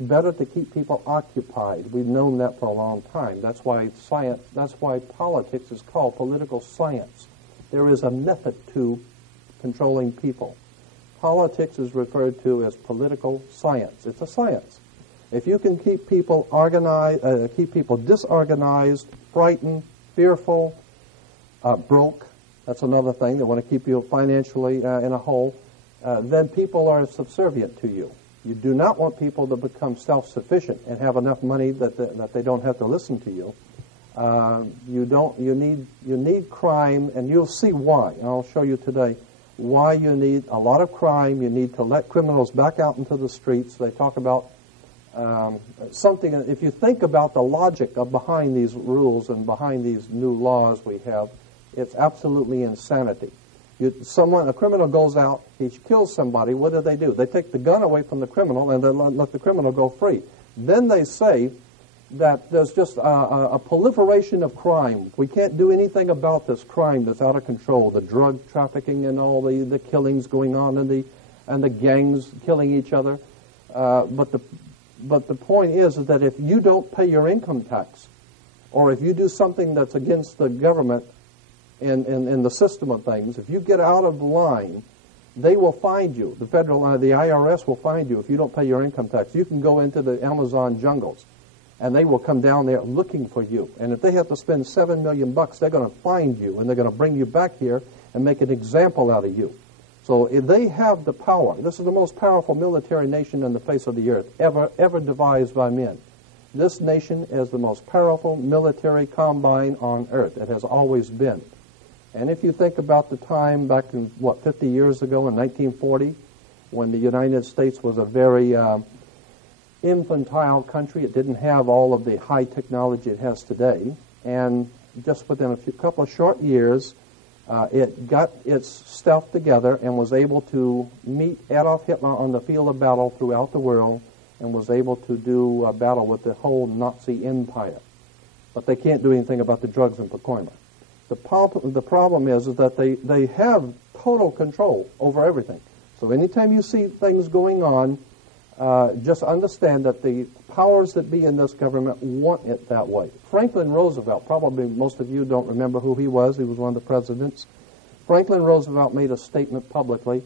better to keep people occupied. We've known that for a long time. That's why science, that's why politics is called political science. There is a method to controlling people. Politics is referred to as political science. It's a science. If you can keep people organized, keep people disorganized, frightened, fearful, broke, that's another thing. They want to keep you financially in a hole. Then people are subservient to you. You do not want people to become self-sufficient and have enough money that they don't have to listen to you. You need crime, and you'll see why. And I'll show you today why you need a lot of crime. You need to let criminals back out into the streets. They talk about something. If you think about the logic of behind these rules and behind these new laws we have, it's absolutely insanity. A criminal goes out, he kills somebody, what do? They take the gun away from the criminal and they let the criminal go free. Then they say that there's just a proliferation of crime. We can't do anything about this crime that's out of control, the drug trafficking and all the killings going on and the gangs killing each other. But the point is that if you don't pay your income tax, or if you do something that's against the government, in the system of things, if you get out of line, they will find you. The IRS will find you if you don't pay your income tax. You can go into the Amazon jungles, and they will come down there looking for you. And if they have to spend $7 million, they're going to find you, and they're going to bring you back here and make an example out of you. So if they have the power. This is the most powerful military nation on the face of the earth ever devised by men. This nation is the most powerful military combine on earth. It has always been. And if you think about the time back in, 50 years ago in 1940, when the United States was a very infantile country, it didn't have all of the high technology it has today, and just within a couple of short years, it got its stuff together and was able to meet Adolf Hitler on the field of battle throughout the world, and was able to do a battle with the whole Nazi empire. But they can't do anything about the drugs in procurement. The problem is that they have total control over everything. So anytime you see things going on, just understand that the powers that be in this government want it that way. Franklin Roosevelt, probably most of you don't remember who he was. He was one of the presidents. Franklin Roosevelt made a statement publicly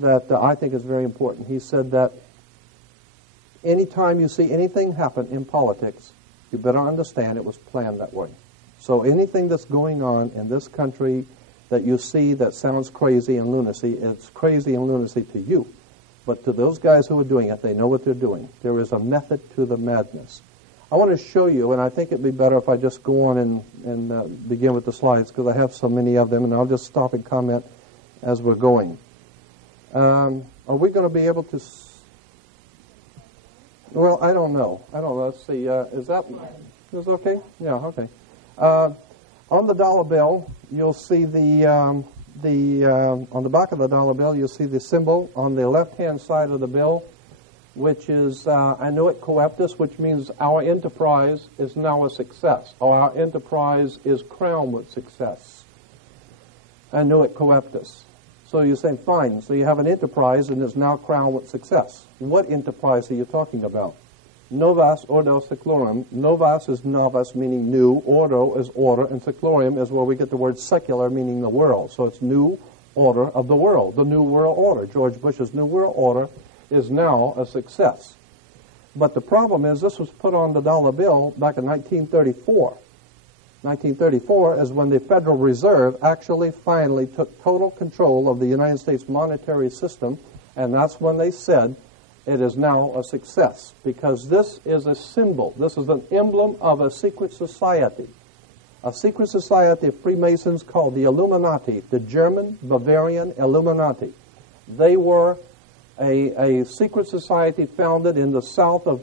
that I think is very important. He said that anytime you see anything happen in politics, you better understand it was planned that way. So anything that's going on in this country that you see that sounds crazy and lunacy, it's crazy and lunacy to you. But to those guys who are doing it, they know what they're doing. There is a method to the madness. I want to show you, and I think it'd be better if I just go on and begin with the slides, because I have so many of them, and I'll just stop and comment as we're going. Are we going to be able to... Well, I don't know. Let's see. Is that okay? Yeah, okay. On the dollar bill, you'll see on the back of the dollar bill, you'll see the symbol on the left-hand side of the bill, which is annuit coeptus, which means our enterprise is now a success, or our enterprise is crowned with success. Annuit coeptus. So you say, fine, so you have an enterprise and it's now crowned with success. What enterprise are you talking about? Novas ordo seclorum. Novas is novus, meaning new. Ordo is order. And seclorum is where we get the word secular, meaning the world. So it's new order of the world. The New World Order. George Bush's New World Order is now a success. But the problem is this was put on the dollar bill back in 1934. 1934 is when the Federal Reserve actually finally took total control of the United States monetary system. And that's when they said, it is now a success, because this is a symbol. This is an emblem of a secret society of Freemasons called the Illuminati, the German Bavarian Illuminati. They were a secret society founded in the south of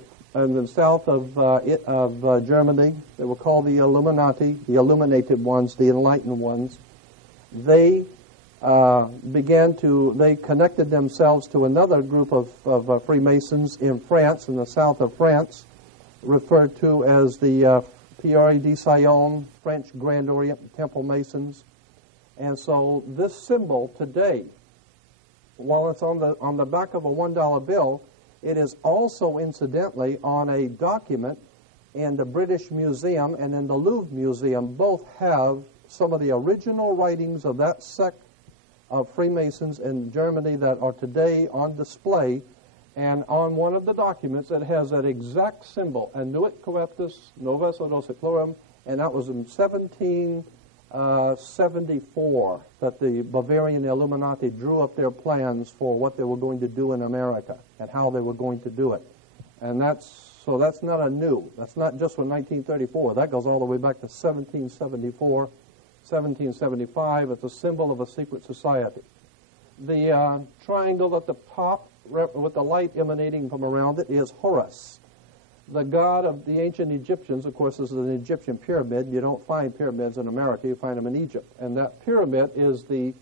Germany. They were called the Illuminati, the illuminated ones, the enlightened ones. They connected themselves to another group of Freemasons in France, in the south of France, referred to as the Pierre de Sion, French Grand Orient Temple Masons. And so this symbol today, while it's on the back of a $1 bill, It is also, incidentally, on a document in the British Museum and in the Louvre Museum. Both have some of the original writings of that sect of Freemasons in Germany that are today on display. And on one of the documents, it has that exact symbol, Annuit Coeptis Novus Odosiclorum, and that was in 1774 that the Bavarian Illuminati drew up their plans for what they were going to do in America and how they were going to do it. And that's not a new. That's not just from 1934. That goes all the way back to 1774, 1775. It's a symbol of a secret society. The triangle at the top with the light emanating from around it is Horus, the god of the ancient Egyptians. Of course, this is an Egyptian pyramid. You don't find pyramids in America. You find them in Egypt. And that pyramid is the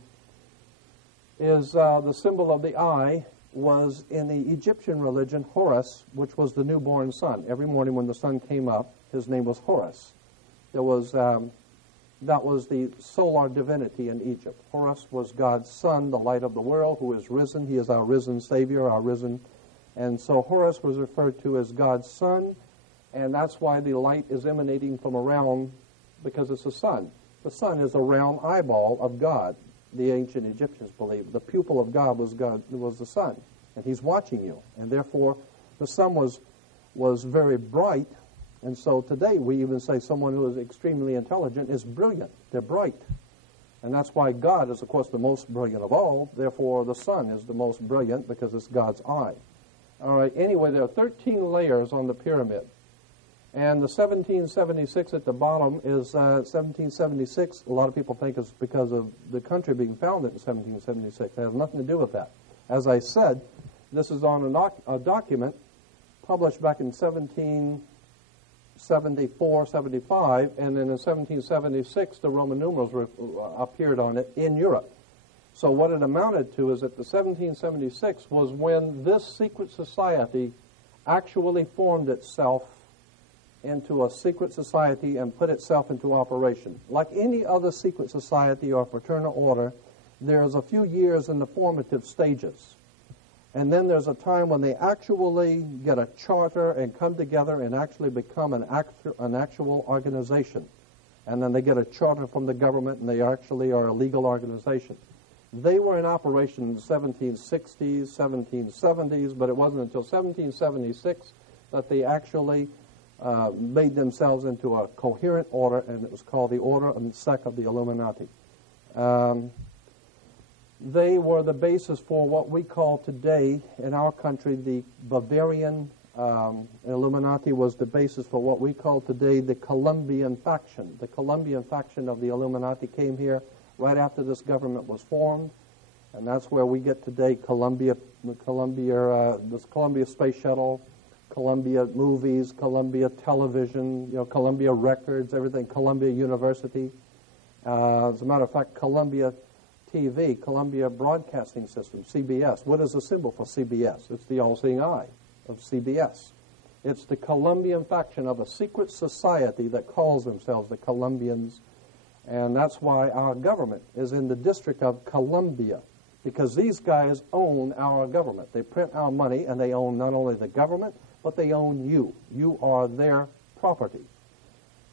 symbol of the eye, was in the Egyptian religion Horus, which was the newborn sun. Every morning when the sun came up, his name was Horus. There was that was the solar divinity in Egypt. Horus was God's son, the light of the world, who is risen. He is our risen Savior, our risen. And so Horus was referred to as God's son, and that's why the light is emanating from around, because it's the sun. The sun is a round eyeball of God. The ancient Egyptians believed the pupil of God was the sun, and He's watching you. And therefore, the sun was very bright. And so today we even say someone who is extremely intelligent is brilliant. They're bright. And that's why God is, of course, the most brilliant of all. Therefore, the sun is the most brilliant because it's God's eye. All right, anyway, there are 13 layers on the pyramid. And the 1776 at the bottom is 1776. A lot of people think it's because of the country being founded in 1776. It has nothing to do with that. As I said, this is on a document published back in 1774, 75, and then in 1776 the Roman numerals appeared on it in Europe. So what it amounted to is that the 1776 was when this secret society actually formed itself into a secret society and put itself into operation. Like any other secret society or fraternal order, there's a few years in the formative stages. And then there's a time when they actually get a charter and come together and actually become an actual organization. And then they get a charter from the government and they actually are a legal organization. They were in operation in the 1760s, 1770s, but it wasn't until 1776 that they actually made themselves into a coherent order, and it was called the Order and Sect of the Illuminati. They were the basis for what we call today in our country the Bavarian Illuminati was the basis for what we call today the Colombian faction. The Colombian faction of the Illuminati came here right after this government was formed, and that's where we get today Columbia Space Shuttle, Columbia Movies, Columbia Television, Columbia Records, everything, Columbia University. As a matter of fact, Columbia TV, Columbia Broadcasting System, CBS. What is the symbol for CBS? It's the all-seeing eye of CBS. It's the Colombian faction of a secret society that calls themselves the Colombians, and that's why our government is in the District of Columbia, because these guys own our government. They print our money, and they own not only the government, but they own you. You are their property.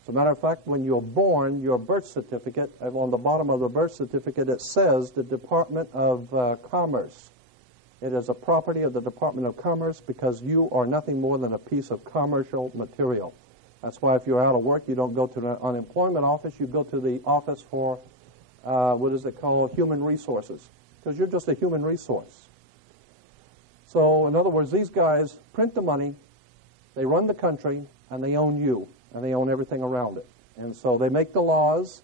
As a matter of fact, when you're born, your birth certificate, on the bottom of the birth certificate, it says the Department of Commerce. It is a property of the Department of Commerce because you are nothing more than a piece of commercial material. That's why if you're out of work, you don't go to an unemployment office. You go to the office for, what is it called, human resources, because you're just a human resource. So, in other words, these guys print the money, they run the country, and they own you, and they own everything around it. And so they make the laws,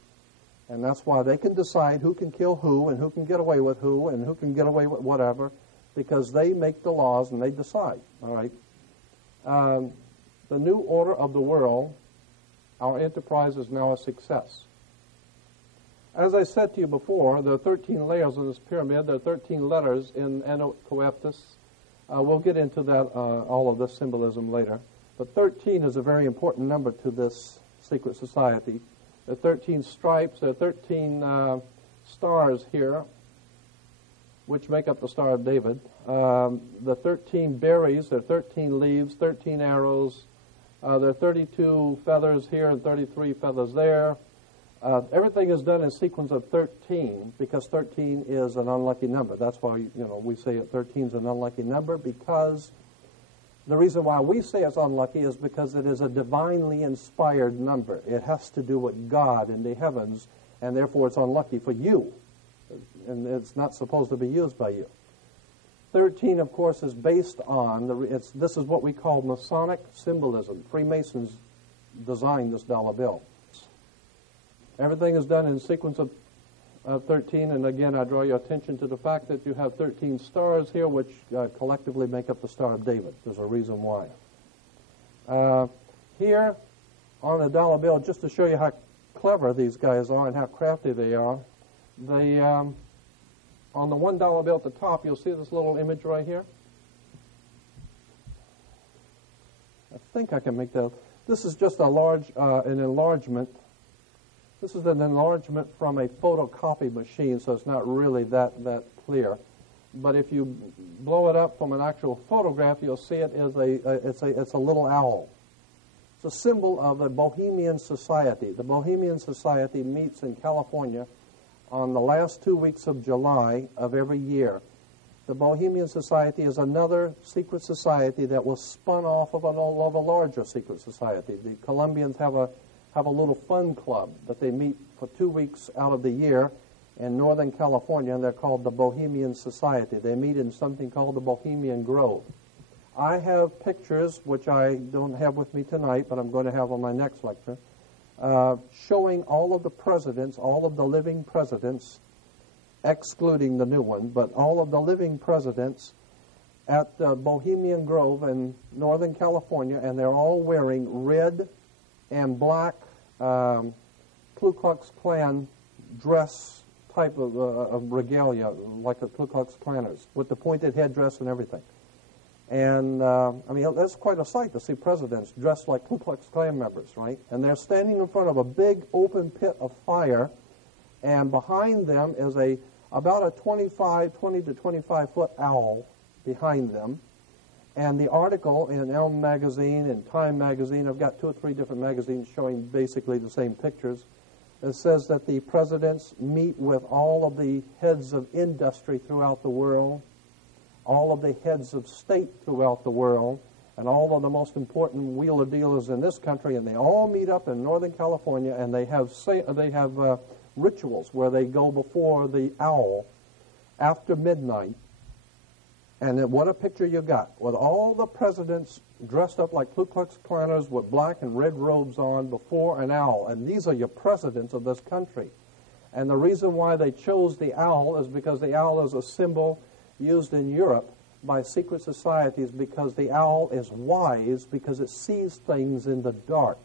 and that's why they can decide who can kill who, and who can get away with who, and who can get away with whatever, because they make the laws and they decide. All right. The new order of the world, our enterprise is now a success. As I said to you before, there are 13 layers in this pyramid. There are 13 letters in Annuit Coeptis. We'll get into that, all of this symbolism later. But 13 is a very important number to this secret society. There are 13 stripes. There are 13 stars here. which make up the Star of David. The 13 berries, there are 13 leaves, 13 arrows. There are 32 feathers here and 33 feathers there. Everything is done in sequence of 13 because 13 is an unlucky number. That's why we say 13 is an unlucky number, because the reason why we say it's unlucky is because it is a divinely inspired number. It has to do with God in the heavens, and therefore it's unlucky for you. And it's not supposed to be used by you. 13, of course, is based on, this is what we call Masonic symbolism. Freemasons designed this dollar bill. Everything is done in sequence of 13, and again, I draw your attention to the fact that you have 13 stars here, which collectively make up the Star of David. There's a reason why. Here on the dollar bill, just to show you how clever these guys are and how crafty they are, on the $1 bill at the top, you'll see this little image right here. I think I can make that. This is just an enlargement. This is an enlargement from a photocopy machine, so it's not really that clear. But if you blow it up from an actual photograph, you'll see it is it's a little owl. It's a symbol of the Bohemian Society. The Bohemian Society meets in California on the last 2 weeks of July of every year. The Bohemian Society is another secret society that was spun off of a larger secret society. The Colombians have a little fun club that they meet for 2 weeks out of the year in Northern California, and they're called the Bohemian Society. They meet in something called the Bohemian Grove. I have pictures, which I don't have with me tonight, but I'm going to have on my next lecture, showing all of the presidents, all of the living presidents, excluding the new one, but all of the living presidents at Bohemian Grove in Northern California, and they're all wearing red and black Ku Klux Klan dress type of regalia, like the Ku Klux Klanners, with the pointed headdress and everything. And, that's quite a sight to see presidents dressed like Ku Klux Klan members, right? And they're standing in front of a big open pit of fire, and behind them is about a 20 to 25-foot owl behind them. And the article in Elm magazine and Time magazine, I've got 2 or 3 different magazines showing basically the same pictures. It says that the presidents meet with all of the heads of industry throughout the world, all of the heads of state throughout the world, and all of the most important wheeler dealers in this country, and they all meet up in Northern California, and they have rituals where they go before the owl after midnight. And what a picture you got, with all the presidents dressed up like Ku Klux Klanners with black and red robes on before an owl. And these are your presidents of this country. And the reason why they chose the owl is because the owl is a symbol used in Europe by secret societies, because the owl is wise because it sees things in the dark.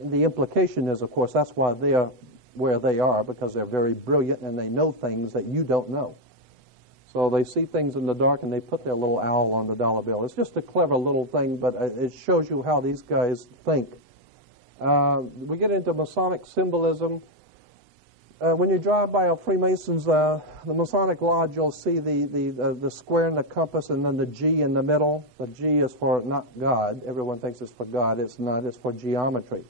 And the implication is, of course, that's why they are where they are, because they're very brilliant and they know things that you don't know. So they see things in the dark and they put their little owl on the dollar bill. It's just a clever little thing, but it shows you how these guys think. We get into Masonic symbolism. When you drive by a Freemasons, the Masonic Lodge, you'll see the square and the compass and then the G in the middle. The G is for not God. Everyone thinks it's for God. It's not. It's for geometry.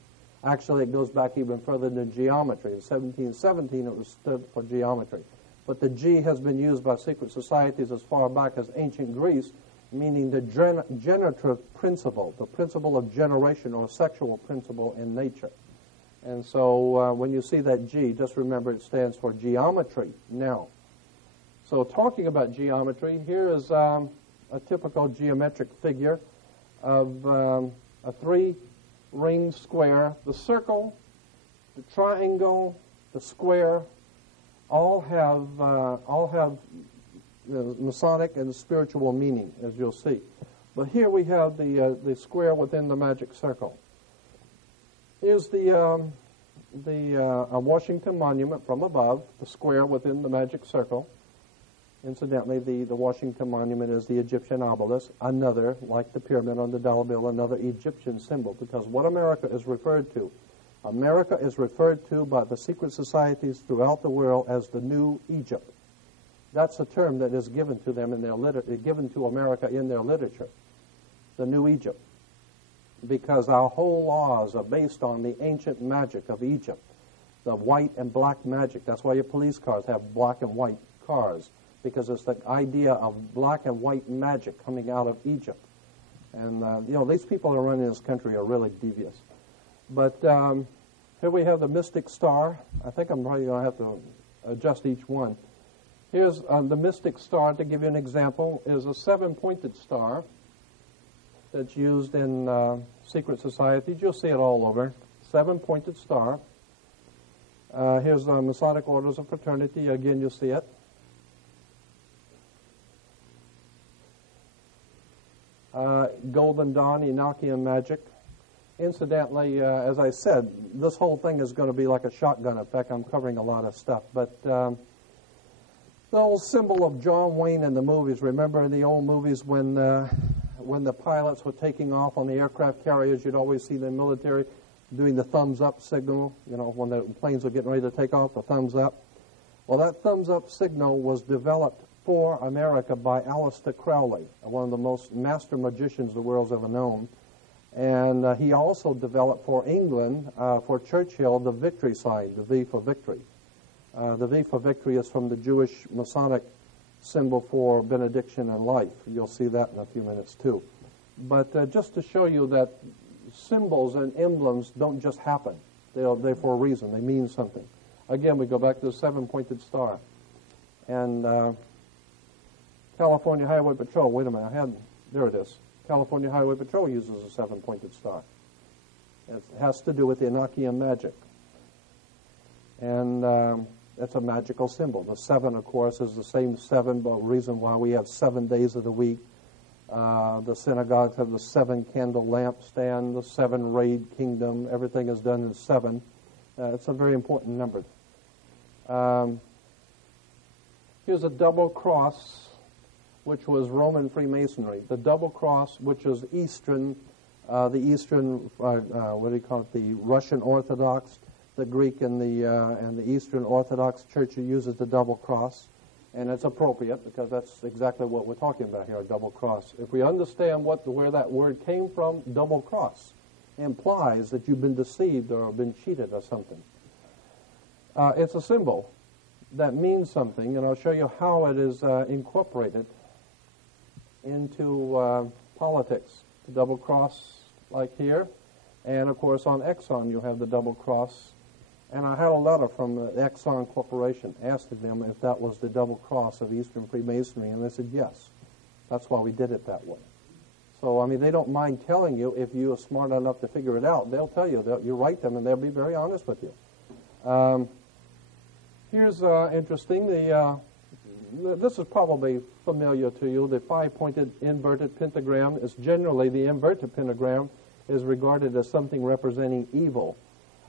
Actually, it goes back even further than geometry. In 1717, it was stood for geometry. But the G has been used by secret societies as far back as ancient Greece, meaning the generative principle, the principle of generation or sexual principle in nature. And so when you see that G, just remember it stands for geometry. Now, so talking about geometry, here is a typical geometric figure of a 3-ring square. The circle, the triangle, the square, all have Masonic and spiritual meaning, as you'll see. But here we have the square within the magic circle. Here's the Washington Monument from above, the square within the magic circle. Incidentally, the Washington Monument is the Egyptian obelisk, another, like the pyramid on the dollar bill, another Egyptian symbol, because what America is referred to by the secret societies throughout the world as the New Egypt. That's a term that is given to them in their given to America in their literature, the New Egypt, because our whole laws are based on the ancient magic of Egypt, the white and black magic. That's why your police cars have black and white cars, because it's the idea of black and white magic coming out of Egypt. And, these people that are running this country are really devious. But here we have the mystic star. I think I'm probably going to have to adjust each one. Here's the mystic star, to give you an example, is a 7-pointed star that's used in secret societies. You'll see it all over. 7-pointed star. Here's the Masonic Orders of Fraternity. Again, you'll see it. Golden Dawn, Enochian magic. Incidentally, as I said, this whole thing is going to be like a shotgun effect. I'm covering a lot of stuff. But the old symbol of John Wayne in the movies, remember in the old movies when the pilots were taking off on the aircraft carriers, you'd always see the military doing the thumbs up signal, when the planes were getting ready to take off, the thumbs up. Well, that thumbs up signal was developed for America by Aleister Crowley, one of the most master magicians the world's ever known. And he also developed for England, for Churchill, the victory sign, the V for victory. The V for victory is from the Jewish Masonic symbol for benediction and life. You'll see that in a few minutes too. But just to show you that symbols and emblems don't just happen. They're for a reason. They mean something. Again, we go back to the 7-pointed star. And California Highway Patrol, wait a minute, there it is. California Highway Patrol uses a 7-pointed star. It has to do with the Enochian magic. And it's a magical symbol. The 7, of course, is the same 7, but the reason why we have 7 days of the week. The synagogues have the 7-candle lampstand, the 7-rayed kingdom. Everything is done in 7. It's a very important number. Here's a double cross, which was Roman Freemasonry. The double cross, which is Eastern, what do you call it, the Russian Orthodox, the Greek and the Eastern Orthodox Church uses the double cross. And it's appropriate because that's exactly what we're talking about here, a double cross. If we understand where that word came from, double cross implies that you've been deceived or been cheated or something. It's a symbol that means something, and I'll show you how it is incorporated into politics. The double cross, like here, and of course on Exxon you have the double cross. And I had a letter from the Exxon Corporation asking them if that was the double cross of Eastern Freemasonry, and they said yes. That's why we did it that way. So, I mean, they don't mind telling you if you are smart enough to figure it out. They'll tell you. You write them, and they'll be very honest with you. Here's interesting. This is probably familiar to you. The 5-pointed inverted pentagram is generally, the inverted pentagram is regarded as something representing evil.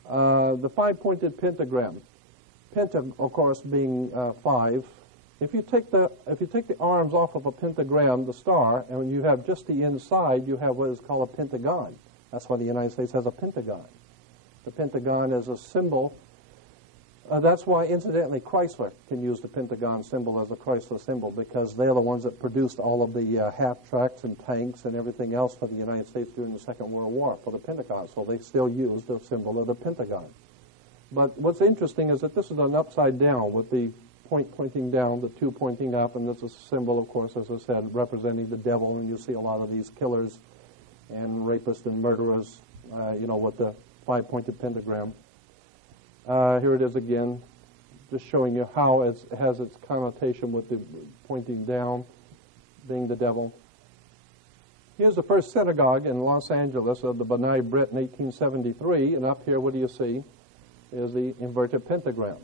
The 5-pointed pentagram, penta, of course, being 5. If you take the arms off of a pentagram, the star, and when you have just the inside, you have what is called a pentagon. That's why the United States has a pentagon. The pentagon is a symbol. That's why, incidentally, Chrysler can use the pentagon symbol as a Chrysler symbol, because they're the ones that produced all of the half-tracks and tanks and everything else for the United States during the Second World War for the Pentagon. So they still use the symbol of the pentagon. But what's interesting is that this is an upside down with the point pointing down, the 2 pointing up, and this is a symbol, of course, as I said, representing the devil. And you see a lot of these killers and rapists and murderers, with the 5-pointed pentagram. Here it is again, just showing you how it has its connotation with the pointing down, being the devil. Here's the first synagogue in Los Angeles of the B'nai B'rith in 1873, and up here, what do you see, is the inverted pentagram.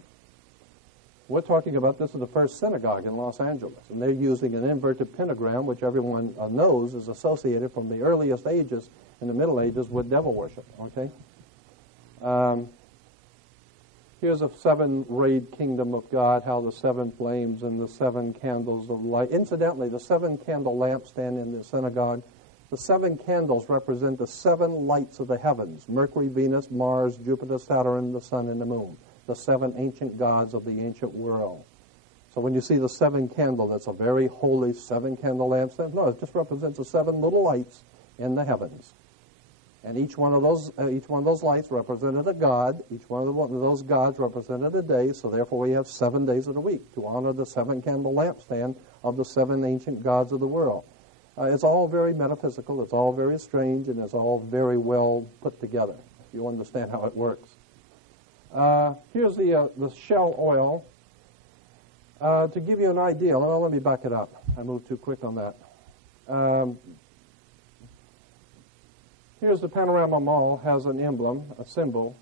We're talking about this is the first synagogue in Los Angeles, and they're using an inverted pentagram, which everyone knows is associated from the earliest ages in the Middle Ages with devil worship, okay? Here's a 7-rayed kingdom of God, how the 7 flames and the 7 candles of light. Incidentally, the 7-candle lampstand in the synagogue, the 7 candles represent the 7 lights of the heavens: Mercury, Venus, Mars, Jupiter, Saturn, the sun, and the moon. The 7 ancient gods of the ancient world. So when you see the 7 candle, that's a very holy 7 candle lampstand. No, it just represents the 7 little lights in the heavens. And each one of those lights represented a god. Each one of those gods represented a day. So therefore, we have 7 days of the week to honor the 7 candle lampstand of the 7 ancient gods of the world. It's all very metaphysical. It's all very strange, and it's all very well put together. You understand how it works. Here's the shell oil. To give you an idea, let me back it up. I moved too quick on that. Here's the Panorama Mall, has an emblem, a symbol,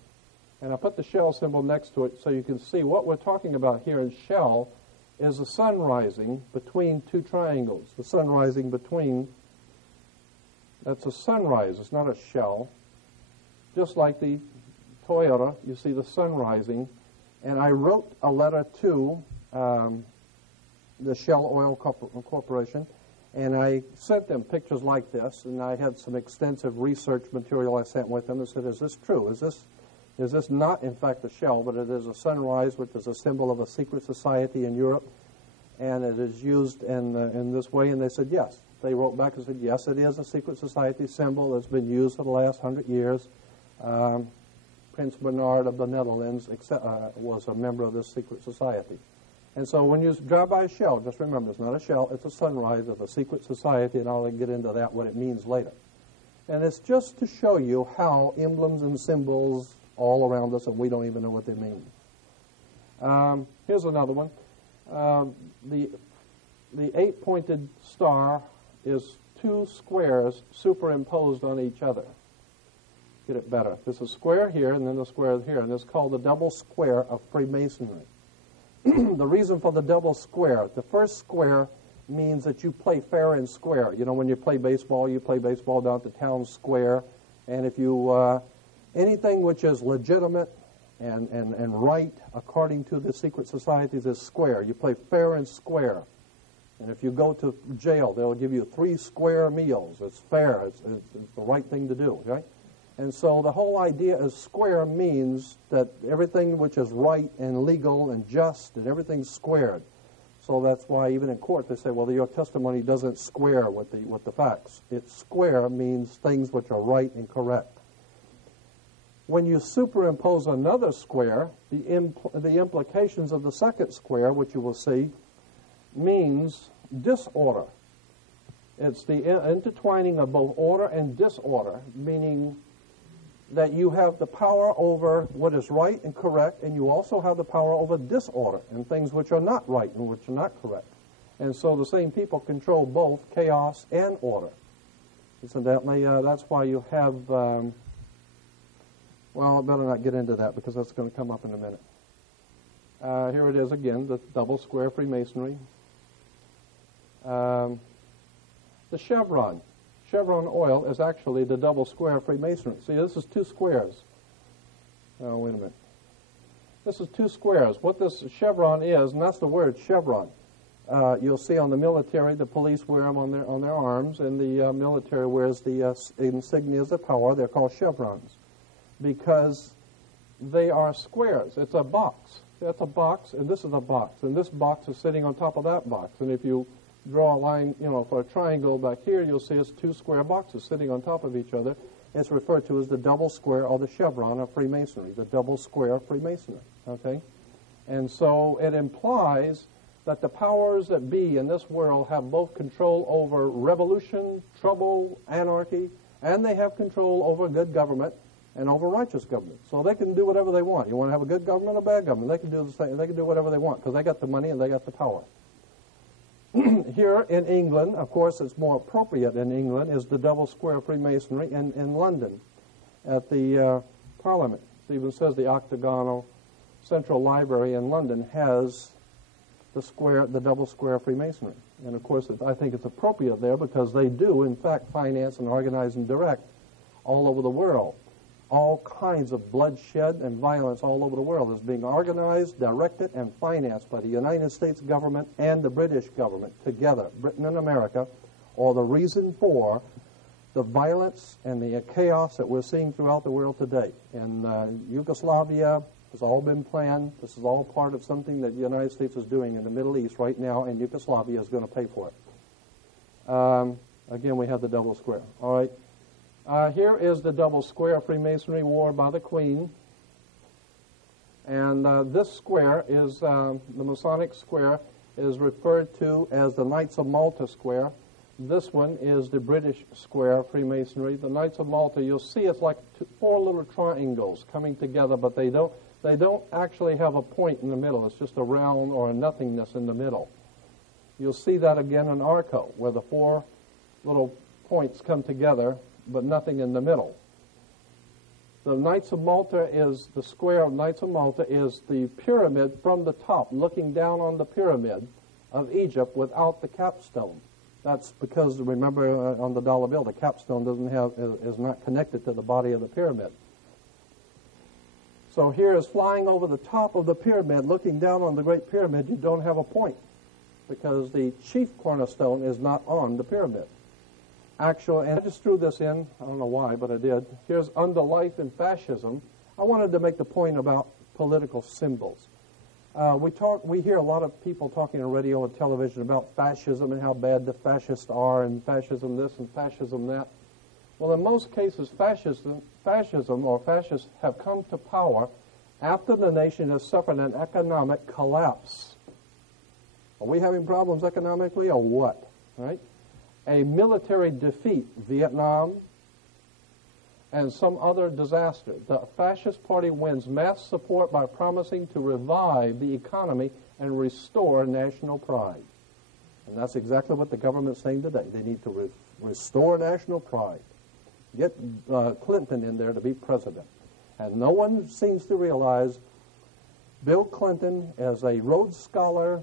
and I put the shell symbol next to it so you can see what we're talking about here in shell is the sun rising between 2 triangles. The sun rising between, that's a sunrise, it's not a shell. Just like the Toyota, you see the sun rising, and I wrote a letter to the Shell Oil Corporation, and I sent them pictures like this, and I had some extensive research material I sent with them and said, is this true? Is this not, in fact, a shell, but it is a sunrise, which is a symbol of a secret society in Europe, and it is used in this way? And they said, yes. They wrote back and said, yes, it is a secret society symbol. It's been used for the last 100 years. Prince Bernard of the Netherlands was a member of this secret society. And so when you drive by a shell, just remember, it's not a shell, it's a sunrise of a secret society, and I'll get into that, what it means later. And it's just to show you how emblems and symbols all around us, and we don't even know what they mean. Here's another one. The 8-pointed star is 2 squares superimposed on each other. Get it better. There's a square here, and then a square here, and it's called the double square of Freemasonry. The reason for the double square, the first square means that you play fair and square. You know, when you play baseball down at the town square, and if you, anything which is legitimate and right according to the secret societies is square. You play fair and square. And if you go to jail, they'll give you 3 square meals. It's fair. It's the right thing to do, right? And so the whole idea is square means that everything which is right and legal and just and everything's squared. So that's why even in court they say, well, your testimony doesn't square with the facts. It's square means things which are right and correct. When you superimpose another square, the implications of the second square, which you will see, means disorder. It's the intertwining of both order and disorder, meaning that you have the power over what is right and correct, and you also have the power over disorder and things which are not right and which are not correct. And so the same people control both chaos and order. Incidentally, that's why you have, well, I better not get into that because that's going to come up in a minute. Here it is again, the double square Freemasonry. The chevron. Chevron oil is actually the double square Freemasonry. See, this is 2 squares. Oh, wait a minute. This is 2 squares. What this chevron is, and that's the word chevron. You'll see on the military, the police wear them on their arms, and the military wears the insignias of power. They're called chevrons because they are squares. It's a box. That's a box, and this is a box, and this box is sitting on top of that box. And if you draw a line, for a triangle back here, you'll see it's 2 square boxes sitting on top of each other. It's referred to as the double square or the chevron of Freemasonry, the double square of Freemasonry, okay? And so it implies that the powers that be in this world have both control over revolution, trouble, anarchy, and they have control over good government and over righteous government. So they can do whatever they want. You want to have a good government or bad government, they can do the same. They can do whatever they want because they got the money and they got the power. Here in England, of course, it's more appropriate in England, is the double square Freemasonry in London at the Parliament. It even says the octagonal Central Library in London has the double square Freemasonry. And of course, I think it's appropriate there because they do, in fact, finance and organize and direct all over the world. All kinds of bloodshed and violence all over the world is being organized, directed, and financed by the United States government and the British government together, Britain and America, are the reason for the violence and the chaos that we're seeing throughout the world today. In Yugoslavia, It's all been planned. This is all part of something that the United States is doing in the Middle East right now, and Yugoslavia is going to pay for it. Again, we have the double square. All right. Here is the double square Freemasonry worn by the Queen. And this square is, the Masonic square, is referred to as the Knights of Malta square. This one is the British square Freemasonry. The Knights of Malta, you'll see it's like four little triangles coming together, but they don't actually have a point in the middle. It's just a round or a nothingness in the middle. You'll see that again in Arco, where the four little points come together, but nothing in the middle. The Knights of Malta is, the square of Knights of Malta is the pyramid from the top, looking down on the pyramid of Egypt without the capstone. That's because, remember, on the dollar bill, the capstone is not connected to the body of the pyramid. So here is flying over the top of the pyramid, looking down on the Great Pyramid. You don't have a point because the chief cornerstone is not on the pyramid. And I just threw this in. I don't know why, but I did. Here's Under Life in Fascism. I wanted to make the point about political symbols. We hear a lot of people talking on radio and television about fascism and how bad the fascists are, and fascism this and fascism that. Well, in most cases, fascism or fascists have come to power after the nation has suffered an economic collapse. Are we having problems economically or what? Right? A military defeat, Vietnam, and some other disaster. The fascist party wins mass support by promising to revive the economy and restore national pride. And that's exactly what the government's saying today. They need to restore national pride. Get Clinton in there to be president. And no one seems to realize Bill Clinton, as a Rhodes Scholar,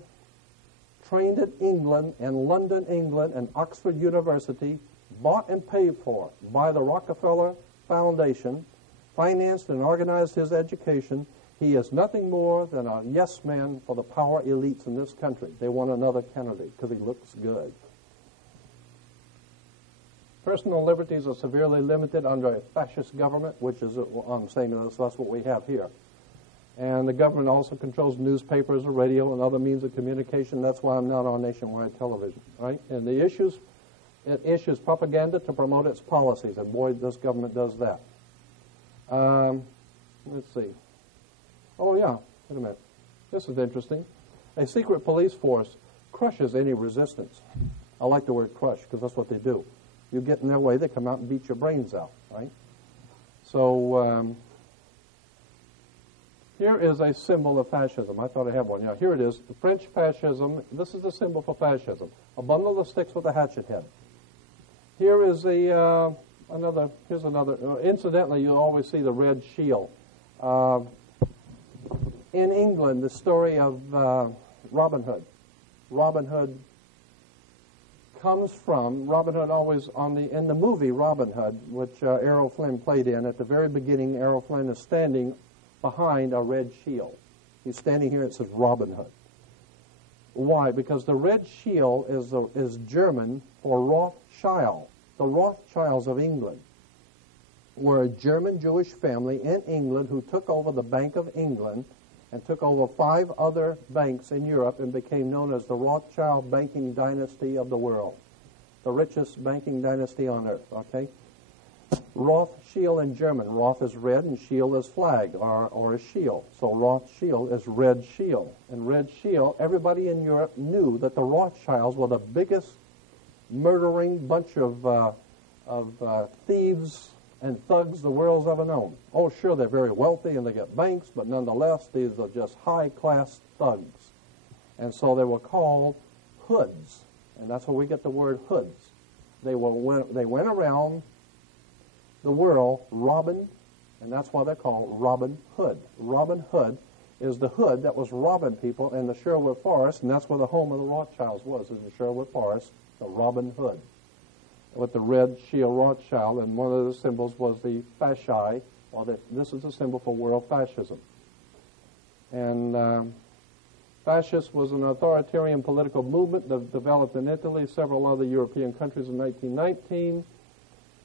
trained at England and London, England, and Oxford University, bought and paid for by the Rockefeller Foundation, financed and organized his education. He is nothing more than a yes man for the power elites in this country. They want another candidate because he looks good. Personal liberties are severely limited under a fascist government, which is, I'm saying that's what we have here. And the government also controls newspapers, or radio, and other means of communication. That's why I'm not on nationwide television, right? And it issues propaganda to promote its policies, and boy, this government does that. Let's see. Oh, yeah, wait a minute. This is interesting. A secret police force crushes any resistance. I like the word crush, because that's what they do. You get in their way, they come out and beat your brains out, right? So, here is a symbol of fascism. I thought I had one. Yeah, here it is. The French fascism. This is the symbol for fascism. A bundle of sticks with a hatchet head. Here is another. Incidentally, you always see the red shield. In England, the story of Robin Hood. Robin Hood comes from Robin Hood. Always in the movie Robin Hood, which Errol Flynn played in. At the very beginning, Errol Flynn is standing behind a red shield. He's standing here. It says Robin Hood. Why? Because the red shield is German for Rothschild. The Rothschilds of England were a German Jewish family in England who took over the Bank of England and took over 5 other banks in Europe and became known as the Rothschild banking dynasty of the world. The richest banking dynasty on earth, okay? Roth, shield in German. Roth is red and shield is flag or a shield. So Rothschild is red shield. And red shield, everybody in Europe knew that the Rothschilds were the biggest murdering bunch of thieves and thugs the world's ever known. Oh, sure, they're very wealthy and they get banks, but nonetheless, these are just high-class thugs. And so they were called hoods. And that's where we get the word hoods. They went around the world robbing, and that's why they're called Robin Hood. Robin Hood is the hood that was robbing people in the Sherwood Forest, and that's where the home of the Rothschilds was, in the Sherwood Forest, the Robin Hood, with the red shield Rothschild, and one of the symbols was the fasci, this is a symbol for world fascism. And fascist was an authoritarian political movement that developed in Italy, several other European countries in 1919.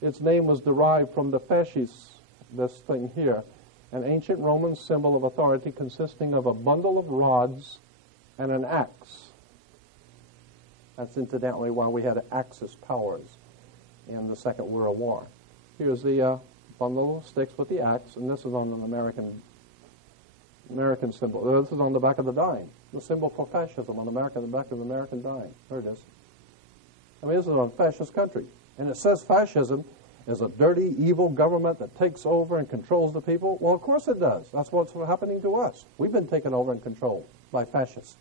Its name was derived from the fascists, this thing here. an ancient Roman symbol of authority consisting of a bundle of rods and an axe. That's incidentally why we had Axis powers in the Second World War. Here's the bundle of sticks with the axe, and this is on an American symbol. This is on the back of the dime, the symbol for fascism on the back of the American dime. There it is. I mean, this is a fascist country, and it says fascism is a dirty, evil government that takes over and controls the people. Well, of course it does. That's what's happening to us. We've been taken over and controlled by fascists.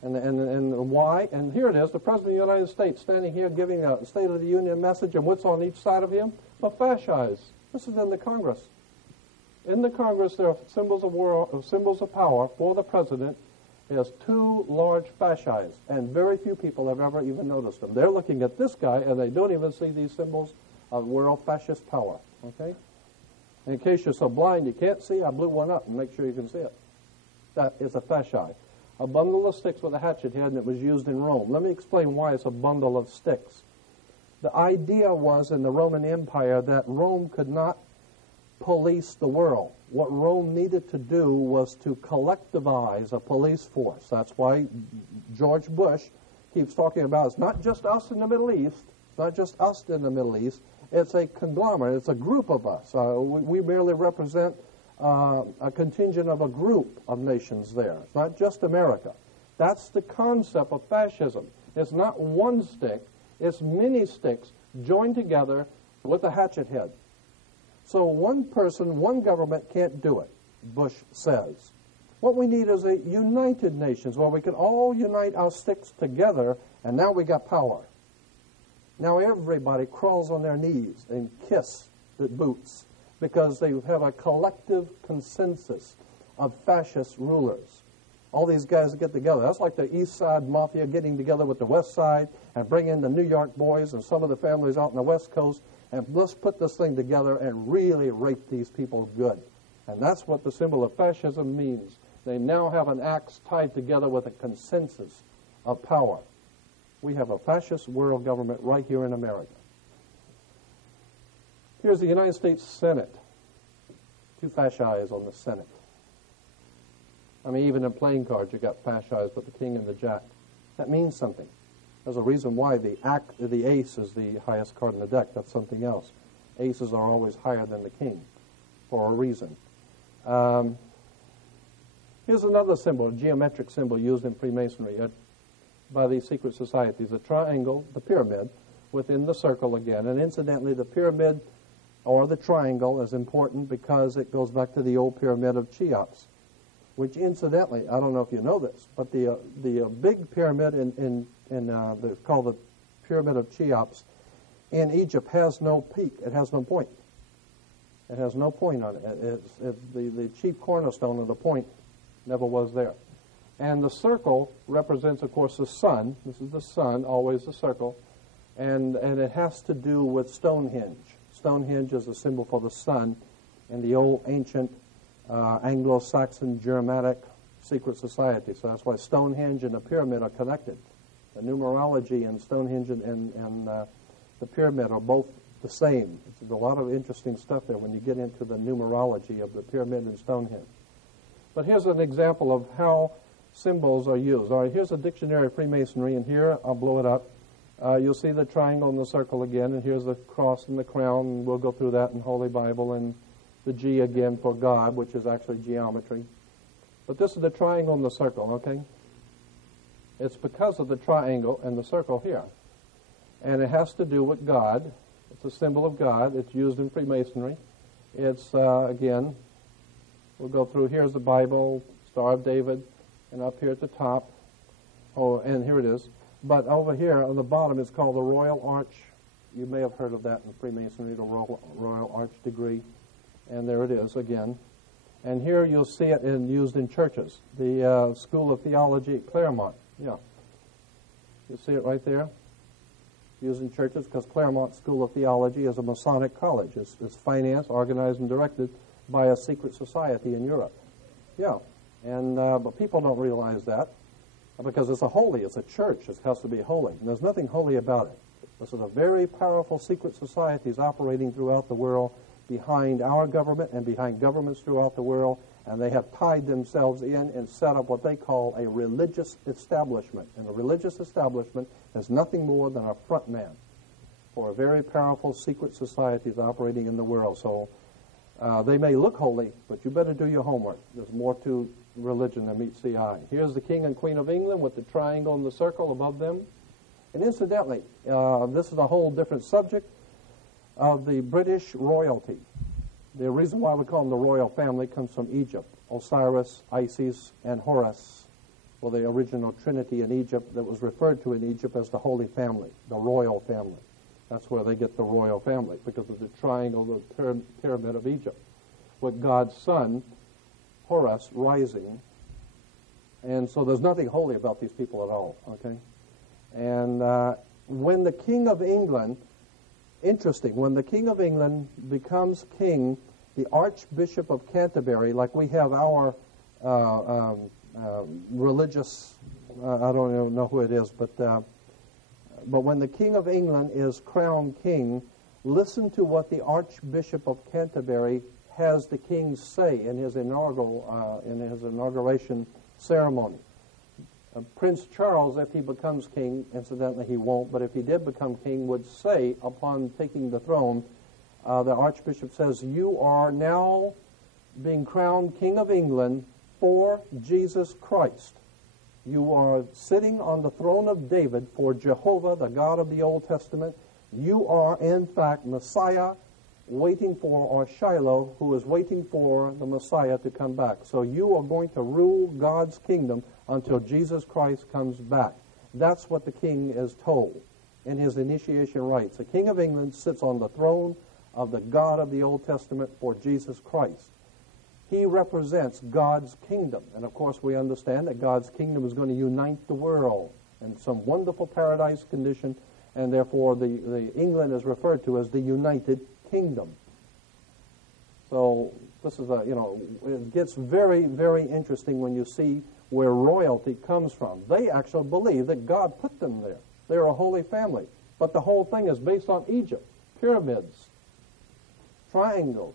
And why? And here it is, the President of the United States standing here giving a State of the Union message, and what's on each side of him? The fascists. This is in the Congress. In the Congress, there are symbols of power for the President. There's two large fascis, and very few people have ever even noticed them. They're looking at this guy, and they don't even see these symbols of world fascist power. Okay? And in case you're so blind you can't see, I blew one up and make sure you can see it. That is a fasci. A bundle of sticks with a hatchet head, and it was used in Rome. Let me explain why it's a bundle of sticks. The idea was in the Roman Empire that Rome could not police the world. What Rome needed to do was to collectivize a police force. That's why George Bush keeps talking about it's not just us in the Middle East. It's not just us in the Middle East. It's a conglomerate. It's a group of us. We merely represent a contingent of a group of nations there. It's not just America. That's the concept of fascism. It's not one stick. It's many sticks joined together with a hatchet head. So one person, one government can't do it, Bush says. What we need is a united nations where we can all unite our sticks together, and now we got power. Now everybody crawls on their knees and kiss the boots because they have a collective consensus of fascist rulers. All these guys get together. That's like the East Side Mafia getting together with the West Side and bring in the New York boys and some of the families out on the West Coast, and let's put this thing together and really rape these people good. And that's what the symbol of fascism means. They now have an axe tied together with a consensus of power. We have a fascist world government right here in America. Here's the United States Senate. Two fascis on the Senate. I mean, even in playing cards, you got fascis with the king and the jack. That means something. There's a reason why the ace is the highest card in the deck. That's something else. Aces are always higher than the king for a reason. Here's another symbol, a geometric symbol used in Freemasonry by these secret societies. A triangle, the pyramid, within the circle again. And incidentally, the pyramid or the triangle is important because it goes back to the old pyramid of Cheops, which incidentally, I don't know if you know this, but the big pyramid called the Pyramid of Cheops in Egypt has no peak. It has no point. It has no point on it. It's the chief cornerstone of the point never was there. And the circle represents, of course, the sun. This is the sun, always the circle. And it has to do with Stonehenge. Stonehenge is a symbol for the sun in the old ancient Anglo-Saxon Germanic secret society. So that's why Stonehenge and the pyramid are connected. The numerology in Stonehenge and the pyramid are both the same. There's a lot of interesting stuff there when you get into the numerology of the pyramid and Stonehenge. But here's an example of how symbols are used. All right, here's a dictionary of Freemasonry, and here, I'll blow it up. You'll see the triangle and the circle again, and here's the cross and the crown, and we'll go through that in Holy Bible, and the G again for God, which is actually geometry. But this is the triangle and the circle, okay? It's because of the triangle and the circle here. And it has to do with God. It's a symbol of God. It's used in Freemasonry. It's, again, we'll go through. Here's the Bible, Star of David, and up here at the top. Oh, and here it is. But over here on the bottom is called the Royal Arch. You may have heard of that in Freemasonry, the Royal Arch degree. And there it is again. And here you'll see it used in churches. The School of Theology at Claremont. Yeah. You see it right there? Used in churches because Claremont School of Theology is a Masonic college. It's financed, organized, and directed by a secret society in Europe. Yeah. And but people don't realize that because it's a church. It has to be holy. And there's nothing holy about it. This is a very powerful secret societies operating throughout the world behind our government and behind governments throughout the world, and they have tied themselves in and set up what they call a religious establishment. And a religious establishment is nothing more than a front man for a very powerful secret societies operating in the world. So they may look holy, but you better do your homework. There's more to religion than meets the eye. Here's the King and Queen of England with the triangle and the circle above them. And incidentally, this is a whole different subject of the British royalty. The reason why we call them the royal family comes from Egypt. Osiris, Isis, and Horus were the original trinity in Egypt that was referred to in Egypt as the Holy Family, the royal family. That's where they get the royal family, because of the triangle, the pyramid of Egypt, with God's son, Horus, rising. And so there's nothing holy about these people at all, okay? And when the King of England, interesting, when the King of England becomes king, the Archbishop of Canterbury, like we have our religious, I don't even know who it is, but when the King of England is crowned king, listen to what the Archbishop of Canterbury has the king say in his inauguration ceremony. Prince Charles, if he becomes king, incidentally he won't, but if he did become king, would say upon taking the throne, the Archbishop says, "You are now being crowned King of England for Jesus Christ. You are sitting on the throne of David for Jehovah, the God of the Old Testament. You are, in fact, Messiah, waiting for, or Shiloh, who is waiting for the Messiah to come back. So you are going to rule God's kingdom until Jesus Christ comes back." That's what the king is told in his initiation rites. The King of England sits on the throne of the God of the Old Testament for Jesus Christ. He represents God's kingdom. And of course we understand that God's kingdom is going to unite the world in some wonderful paradise condition, and therefore the England is referred to as the United Kingdom. So this is it gets very, very interesting when you see where royalty comes from. They actually believe that God put them there. They're a holy family. But the whole thing is based on Egypt, pyramids, triangles.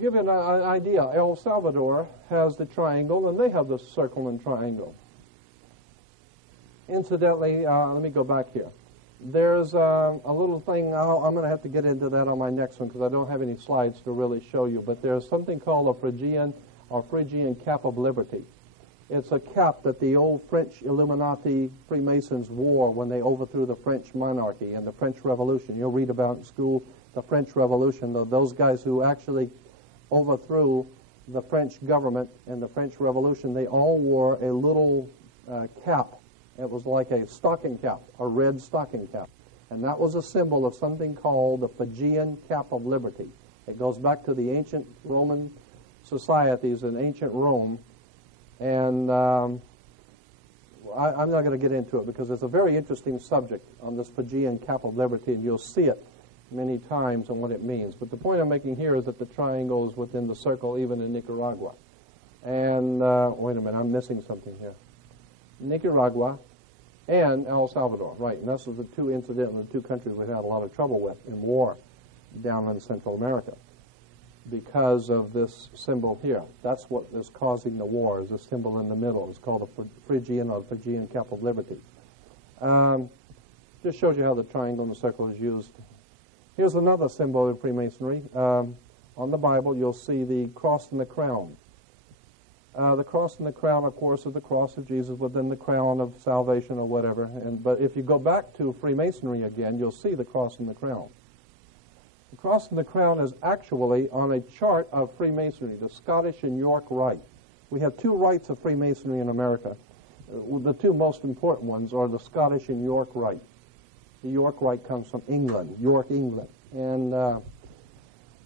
Give you an idea, El Salvador has the triangle, and they have the circle and triangle. Incidentally, let me go back here. There's a little thing, I'm going to have to get into that on my next one because I don't have any slides to really show you, but there's something called a Phrygian cap of liberty. It's a cap that the old French Illuminati Freemasons wore when they overthrew the French monarchy and the French Revolution. You'll read about in school the French Revolution, those guys who actually overthrew the French government and the French Revolution. They all wore a little cap. It was like a stocking cap, a red stocking cap. And that was a symbol of something called the Phrygian cap of liberty. It goes back to the ancient Roman societies in ancient Rome. And I'm not going to get into it because it's a very interesting subject on this Phrygian cap of liberty, and you'll see it many times and what it means. But the point I'm making here is that the triangle is within the circle even in Nicaragua. And, wait a minute, I'm missing something here. Nicaragua and El Salvador, right. And those are the two countries we had a lot of trouble with in war down in Central America because of this symbol here. That's what is causing the war, is a symbol in the middle. It's called a Phrygian or Phrygian cap of liberty. Just shows you how the triangle and the circle is used. Here's another symbol of Freemasonry. On the Bible, you'll see the cross and the crown. The cross and the crown, of course, is the cross of Jesus within the crown of salvation or whatever. But if you go back to Freemasonry again, you'll see the cross and the crown. The cross and the crown is actually on a chart of Freemasonry, the Scottish and York Rite. We have two rites of Freemasonry in America. The two most important ones are the Scottish and York Rite. The York Rite comes from England, York, England. And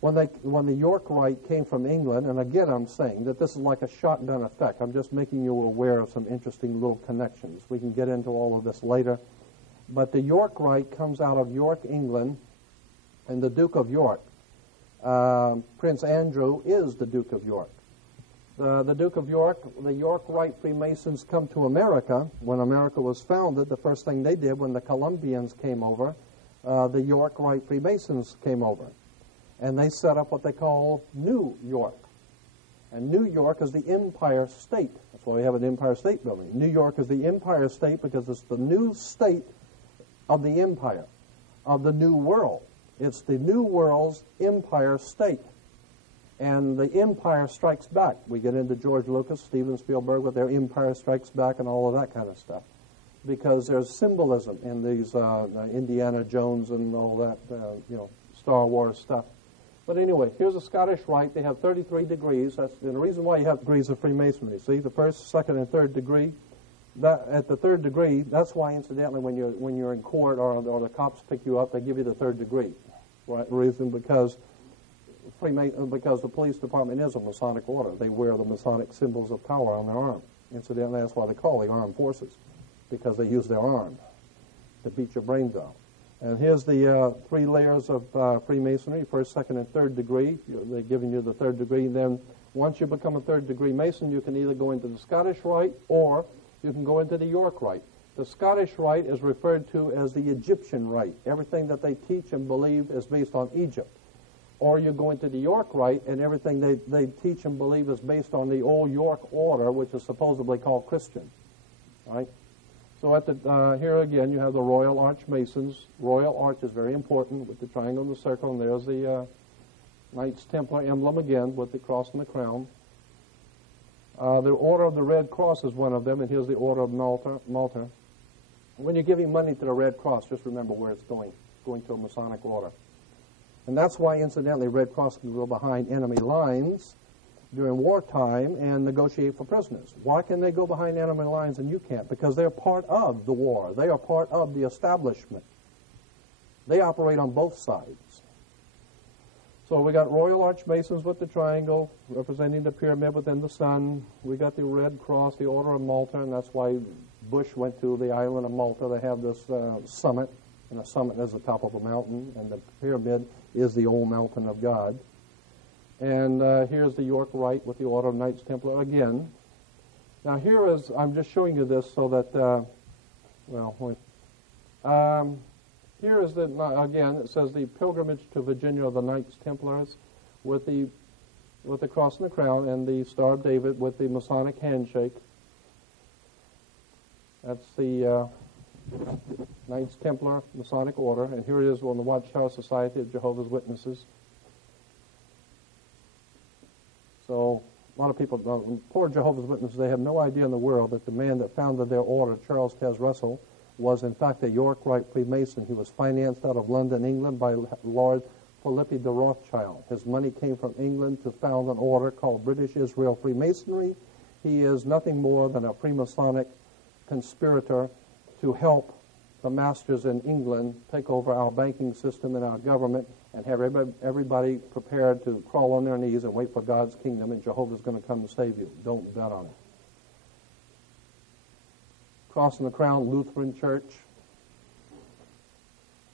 when the York Rite came from England, and again I'm saying that this is like a shotgun effect. I'm just making you aware of some interesting little connections. We can get into all of this later. But the York Rite comes out of York, England, and the Duke of York, Prince Andrew, is the Duke of York. The Duke of York, the York Rite Freemasons come to America. When America was founded, the first thing they did when the Columbians came over, the York Rite Freemasons came over. and they set up what they call New York. And New York is the Empire State. That's why we have an Empire State Building. New York is the Empire State because it's the new state of the empire, of the New World. It's the New World's Empire State. And the Empire Strikes Back. We get into George Lucas, Steven Spielberg with their Empire Strikes Back and all of that kind of stuff. Because there's symbolism in these Indiana Jones and all that, Star Wars stuff. But anyway, here's the Scottish Rite. They have 33 degrees. That's the reason why you have degrees of Freemasonry. See, the first, second, and third degree. At the third degree, that's why, incidentally, when you're in court or the cops pick you up, they give you the third degree. Right? Reason because the police department is a Masonic order. They wear the Masonic symbols of power on their arm. Incidentally, that's why they call the armed forces, because they use their arm to beat your brains out. And here's the 3 layers of Freemasonry, first, second, and third degree. They're giving you the third degree. Then once you become a third degree Mason, you can either go into the Scottish Rite or you can go into the York Rite. The Scottish Rite is referred to as the Egyptian Rite. Everything that they teach and believe is based on Egypt. Or you go into the York Rite, and everything they teach and believe is based on the old York order, which is supposedly called Christian. Right? So at the here again, you have the Royal Arch Masons. Royal Arch is very important with the triangle and the circle, and there's the Knights Templar emblem again with the cross and the crown. The Order of the Red Cross is one of them, and here's the Order of Malta. When you're giving money to the Red Cross, just remember where it's going to a Masonic order. And that's why, incidentally, Red Cross can go behind enemy lines during wartime and negotiate for prisoners. Why can they go behind enemy lines and you can't? Because they're part of the war. They are part of the establishment. They operate on both sides. So we got Royal Arch Masons with the triangle, representing the pyramid within the sun. We got the Red Cross, the Order of Malta, and that's why Bush went to the island of Malta. They have this summit, and the summit is the top of a mountain, and the pyramid is the old mountain of God. And here's the York Rite with the Order of Knights Templar again. Now here is, I'm just showing you this so that, here is the, again, it says the pilgrimage to Virginia of the Knights Templars with the cross and the crown, and the Star of David with the Masonic handshake. That's the Knights Templar Masonic Order, and here it is on the Watchtower Society of Jehovah's Witnesses. So a lot of people, poor Jehovah's Witnesses, they have no idea in the world that the man that founded their order, Charles Taze Russell, was in fact a York Rite Freemason. He was financed out of London, England by Lord Philippi de Rothschild. His money came from England to found an order called British Israel Freemasonry. He is nothing more than a Freemasonic conspirator to help the masters in England take over our banking system and our government and have everybody prepared to crawl on their knees and wait for God's kingdom, and Jehovah's going to come and save you. Don't bet on it. Cross and the Crown Lutheran Church.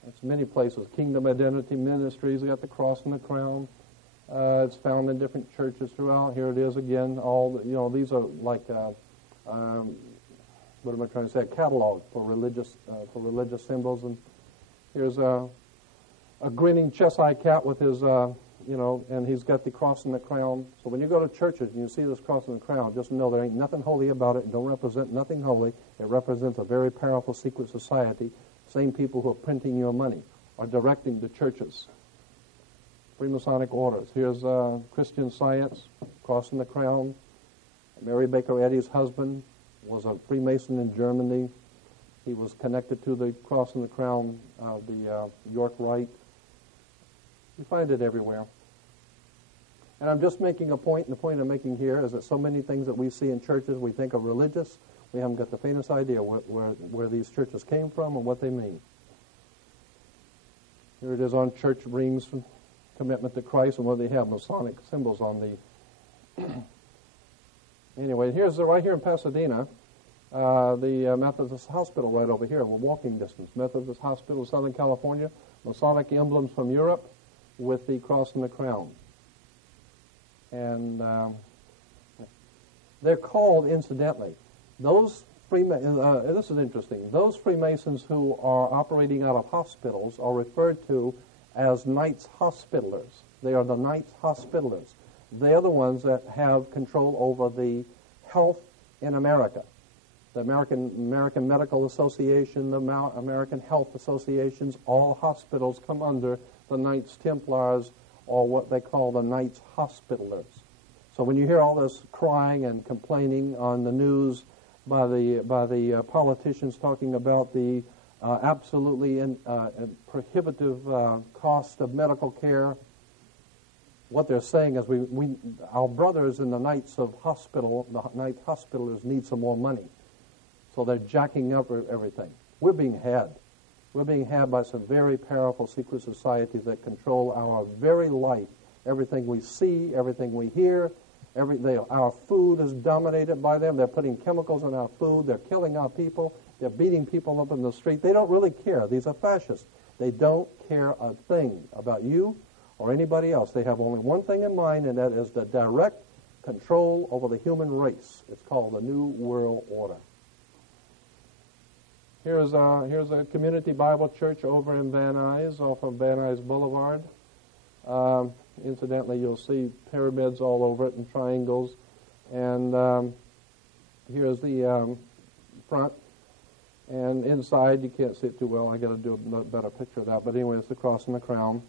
It's many places. Kingdom Identity Ministries, we got the Cross and the Crown. It's found in different churches throughout. Here it is again. All the, these are like what am I trying to say? A catalog for religious symbols. And here's a grinning Cheshire cat with his and he's got the cross and the crown. So when you go to churches and you see this cross and the crown, just know there ain't nothing holy about it. It don't represent nothing holy. It represents a very powerful secret society. Same people who are printing your money are directing the churches. Freemasonic orders. Here's Christian Science, cross and the crown. Mary Baker Eddy's husband was a Freemason in Germany. He was connected to the cross and the crown of the York Rite. You find it everywhere. And I'm just making a point, and the point I'm making here is that so many things that we see in churches we think are religious, we haven't got the faintest idea where these churches came from and what they mean. Here it is on church rings, commitment to Christ, and what they have, Masonic symbols on the... Anyway, here's right here in Pasadena, the Methodist Hospital right over here, we're walking distance. Methodist Hospital, Southern California, Masonic emblems from Europe with the cross and the crown. And they're called, incidentally, those this is interesting, those Freemasons who are operating out of hospitals are referred to as Knights Hospitalers. They are the Knights Hospitallers. They are the ones that have control over the health in America. The American Medical Association, the American Health Associations, all hospitals come under the Knights Templars, or what they call the Knights Hospitallers. So when you hear all this crying and complaining on the news by the politicians talking about the absolutely prohibitive cost of medical care, what they're saying is our brothers in the Knights Hospitallers need some more money. So they're jacking up everything. We're being had. We're being had by some very powerful secret societies that control our very life. Everything we see, everything we hear, our food is dominated by them. They're putting chemicals in our food. They're killing our people. They're beating people up in the street. They don't really care. These are fascists. They don't care a thing about you or anybody else. They have only one thing in mind, and that is the direct control over the human race. It's called the New World Order. Here's a community Bible church over in Van Nuys, off of Van Nuys Boulevard. Incidentally, you'll see pyramids all over it and triangles. And here's the front. And inside, you can't see it too well. I got to do a better picture of that. But anyway, it's the cross and the crown.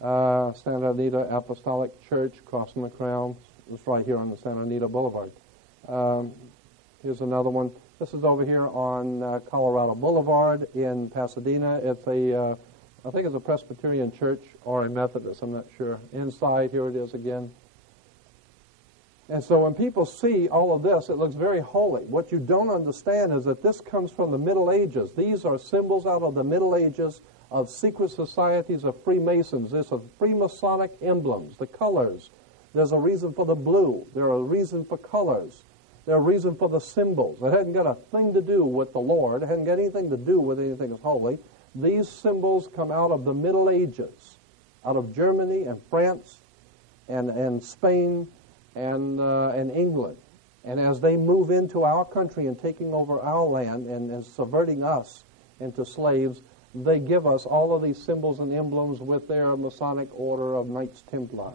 Santa Anita Apostolic Church, cross and the crown. It's right here on the Santa Anita Boulevard. Here's another one. This is over here on Colorado Boulevard in Pasadena. It's I think it's a Presbyterian church or a Methodist, I'm not sure. Inside, here it is again. And so when people see all of this, it looks very holy. What you don't understand is that this comes from the Middle Ages. These are symbols out of the Middle Ages of secret societies of Freemasons. These are Freemasonic emblems, the colors. There's a reason for the blue. There are a reason for colors. There's a reason for the symbols. It hadn't got a thing to do with the Lord. It hadn't got anything to do with anything that's holy. These symbols come out of the Middle Ages, out of Germany and France and Spain and England. And as they move into our country and taking over our land and subverting us into slaves, they give us all of these symbols and emblems with their Masonic order of Knights Templars.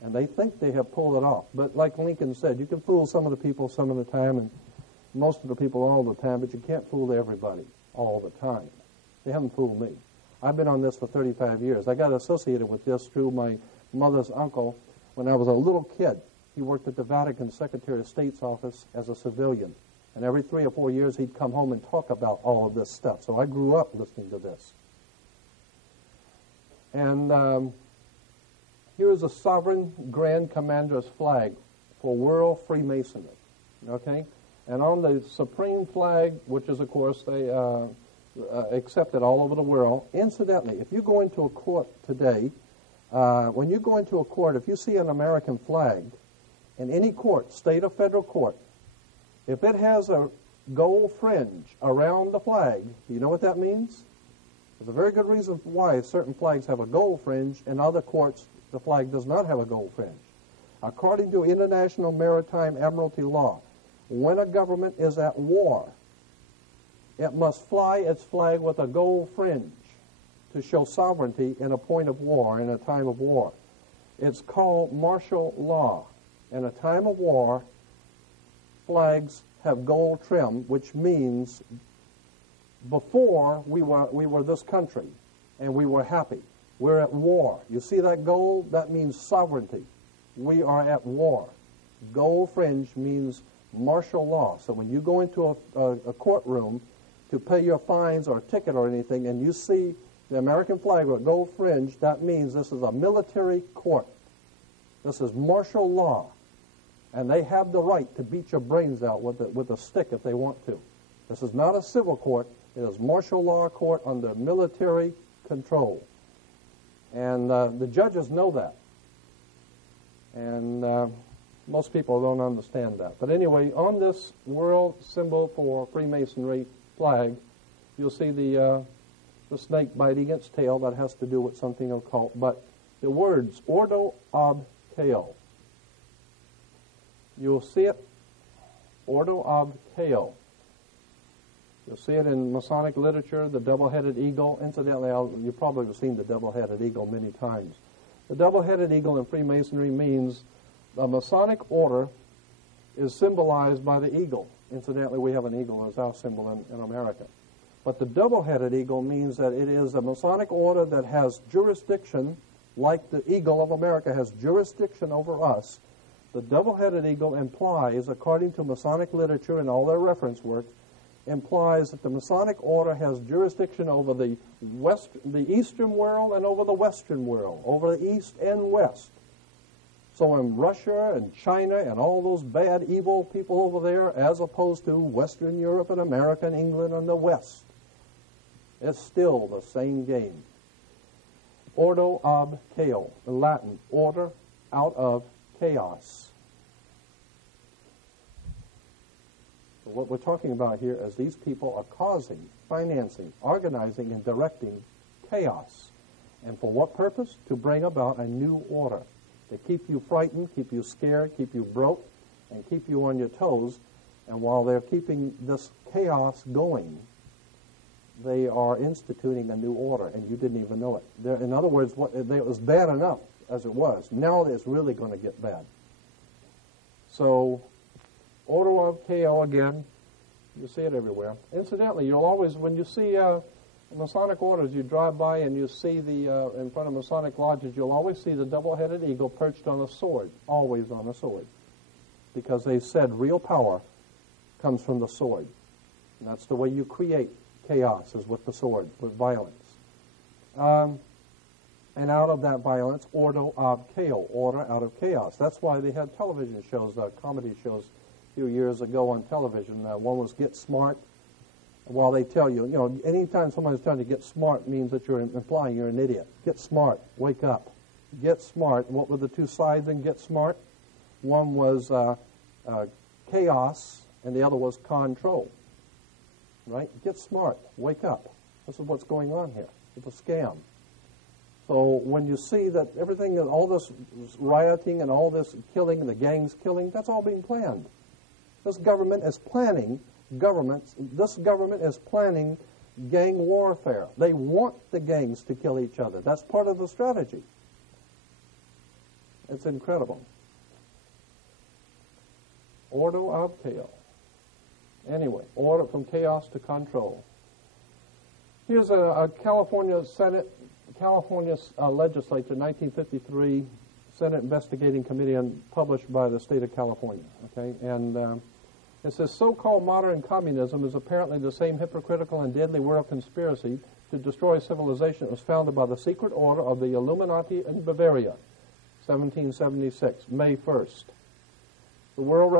And they think they have pulled it off. But like Lincoln said, you can fool some of the people some of the time and most of the people all the time, but you can't fool everybody all the time. They haven't fooled me. I've been on this for 35 years. I got associated with this through my mother's uncle when I was a little kid. He worked at the Vatican Secretary of State's office as a civilian. And every 3 or 4 years, he'd come home and talk about all of this stuff. So I grew up listening to this. And here is a Sovereign Grand Commander's flag for World Freemasonry. Okay? And on the supreme flag, which is, of course, they accepted all over the world. Incidentally, if you go into a court today, when you go into a court, if you see an American flag in any court, state or federal court, if it has a gold fringe around the flag, do you know what that means? There's a very good reason why certain flags have a gold fringe and other courts the flag does not have a gold fringe. According to international maritime admiralty law, when a government is at war, it must fly its flag with a gold fringe to show sovereignty in a point of war, in a time of war. It's called martial law. In a time of war, flags have gold trim, which means before we were this country and we were happy. We're at war. You see that gold? That means sovereignty. We are at war. Gold fringe means martial law. So when you go into a courtroom to pay your fines or a ticket or anything and you see the American flag with gold fringe, that means this is a military court. This is martial law. And they have the right to beat your brains out with a stick if they want to. This is not a civil court. It is martial law court under military control. And the judges know that. And most people don't understand that. But anyway, on this world symbol for Freemasonry flag, you'll see the snake biting its tail. That has to do with something occult. But the words, Ordo ab Chao. You'll see it, Ordo ab Chao. You'll see it in Masonic literature, the double-headed eagle. Incidentally, you probably have seen the double-headed eagle many times. The double-headed eagle in Freemasonry means the Masonic order is symbolized by the eagle. Incidentally, we have an eagle as our symbol in America. But the double-headed eagle means that it is a Masonic order that has jurisdiction, like the eagle of America has jurisdiction over us. The double-headed eagle implies, according to Masonic literature and all their reference work, implies that the Masonic order has jurisdiction over the Eastern world and over the Western world, over the East and West. So in Russia and China and all those bad, evil people over there, as opposed to Western Europe and America and England and the West, it's still the same game. Ordo ab chaos, in Latin, order out of chaos. So what we're talking about here is these people are causing, financing, organizing, and directing chaos. And for what purpose? To bring about a new order. To keep you frightened, keep you scared, keep you broke, and keep you on your toes. And while they're keeping this chaos going, they are instituting a new order, and you didn't even know it. In other words, it was bad enough as it was. Now it's really going to get bad. So, order of chaos again. You see it everywhere. Incidentally, you'll always, when you see Masonic orders, you drive by and you see in front of Masonic lodges, you'll always see the double-headed eagle perched on a sword, always on a sword, because they said real power comes from the sword. And that's the way you create chaos, is with the sword, with violence. And out of that violence, ordo ab chaos, order out of chaos. That's why they had television shows, comedy shows a few years ago on television. One was Get Smart. While they tell you, anytime somebody's telling you to get smart means that you're implying you're an idiot. Get smart, wake up. Get smart. What were the two sides in Get Smart? One was chaos, and the other was control. Right? Get smart, wake up. This is what's going on here. It's a scam. So when you see that everything, all this rioting and all this killing, the gangs killing, that's all being planned. This government is planning This government is planning gang warfare. They want the gangs to kill each other. That's part of the strategy. It's incredible. Ordo ab chaos. Anyway, order from chaos to control. Here's a California legislature, 1953 Senate Investigating Committee, published by the state of California. Okay, and it says, so-called modern communism is apparently the same hypocritical and deadly world conspiracy to destroy civilization that was founded by the secret order of the Illuminati in Bavaria, 1776, May 1st. The World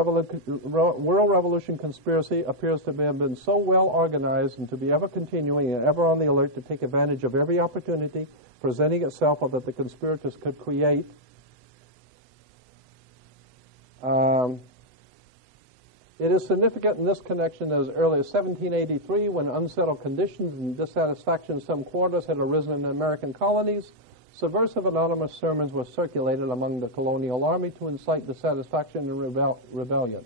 Revolution conspiracy appears to have been so well organized and to be ever continuing and ever on the alert to take advantage of every opportunity presenting itself or that the conspirators could create. It is significant in this connection as early as 1783, when unsettled conditions and dissatisfaction in some quarters had arisen in the American colonies, subversive anonymous sermons were circulated among the colonial army to incite dissatisfaction and rebellion.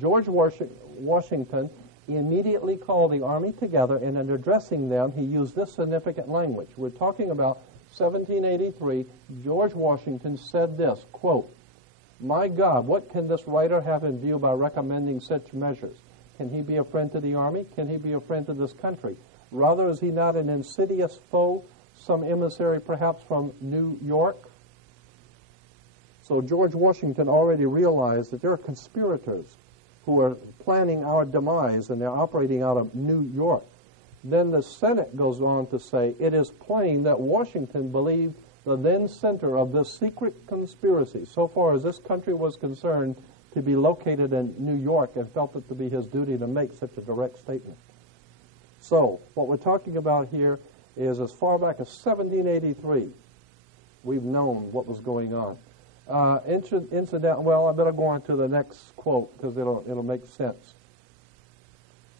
George Washington immediately called the army together, and in addressing them, he used this significant language. We're talking about 1783. George Washington said this, quote, "My God, what can this writer have in view by recommending such measures? Can he be a friend to the army? Can he be a friend to this country? Rather, is he not an insidious foe, some emissary perhaps from New York?" So George Washington already realized that there are conspirators who are planning our demise, and they're operating out of New York. Then the Senate goes on to say, it is plain that Washington believed the then center of this secret conspiracy, so far as this country was concerned, to be located in New York, and felt it to be his duty to make such a direct statement. So, what we're talking about here is as far back as 1783, we've known what was going on. Well, I better go on to the next quote, because it'll make sense.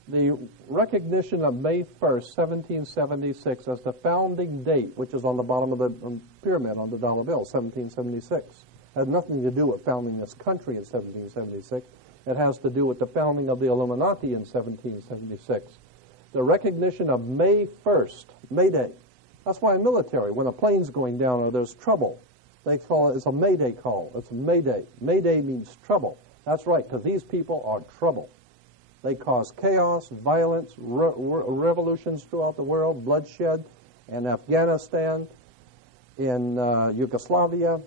The recognition of May 1st, 1776, as the founding date, which is on the bottom of the pyramid on the dollar bill, 1776, had nothing to do with founding this country in 1776. It has to do with the founding of the Illuminati in 1776. the recognition of May 1st, May Day. That's why in military, when a plane's going down or there's trouble, they call it, it's a May Day call. It's a May Day. May Day means trouble. That's right, because these people are trouble. They cause chaos, violence, revolutions throughout the world, bloodshed in Afghanistan, in Yugoslavia.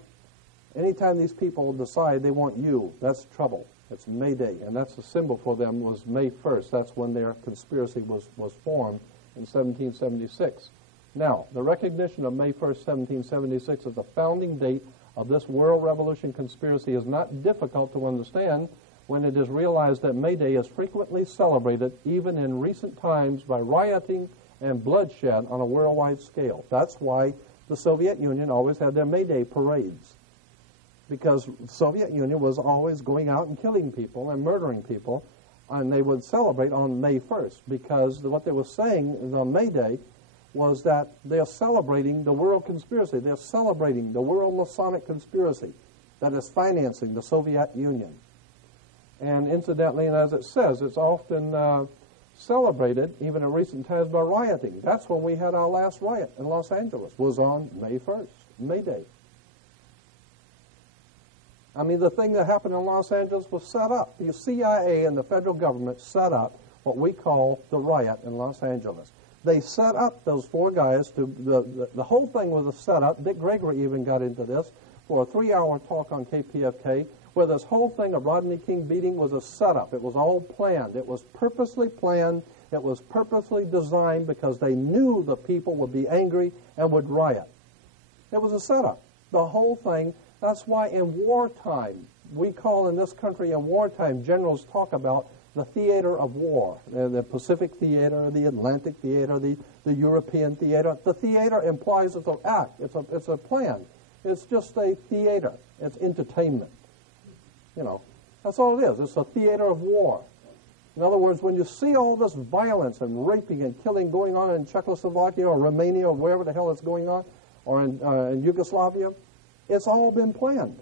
Anytime these people decide they want you, that's trouble. It's May Day, and that's the symbol for them was May 1st. That's when their conspiracy was formed in 1776. Now, the recognition of May 1st, 1776 as the founding date of this world revolution conspiracy is not difficult to understand when it is realized that May Day is frequently celebrated, even in recent times, by rioting and bloodshed on a worldwide scale. That's why the Soviet Union always had their May Day parades, because the Soviet Union was always going out and killing people and murdering people, and they would celebrate on May 1st, because what they were saying on May Day was that they're celebrating the world conspiracy. They're celebrating the world Masonic conspiracy that is financing the Soviet Union. And incidentally, and as it says, it's often celebrated, even in recent times, by rioting. That's when we had our last riot in Los Angeles, was on May 1st, May Day. I mean, the thing that happened in Los Angeles was set up. The CIA and the federal government set up what we call the riot in Los Angeles. They set up those four guys to, the whole thing was a setup. Dick Gregory even got into this for a 3-hour talk on KPFK, where this whole thing of Rodney King beating was a setup. It was all planned. It was purposely planned. It was purposely designed because they knew the people would be angry and would riot. It was a setup. The whole thing. That's why in wartime, we call in this country in wartime, generals talk about the theater of war, the Pacific theater, the Atlantic theater, the European theater. The theater implies it's an act. It's a plan. It's just a theater. It's entertainment. You know, that's all it is. It's a theater of war. In other words, when you see all this violence and raping and killing going on in Czechoslovakia or Romania or wherever the hell it's going on, or in Yugoslavia, it's all been planned.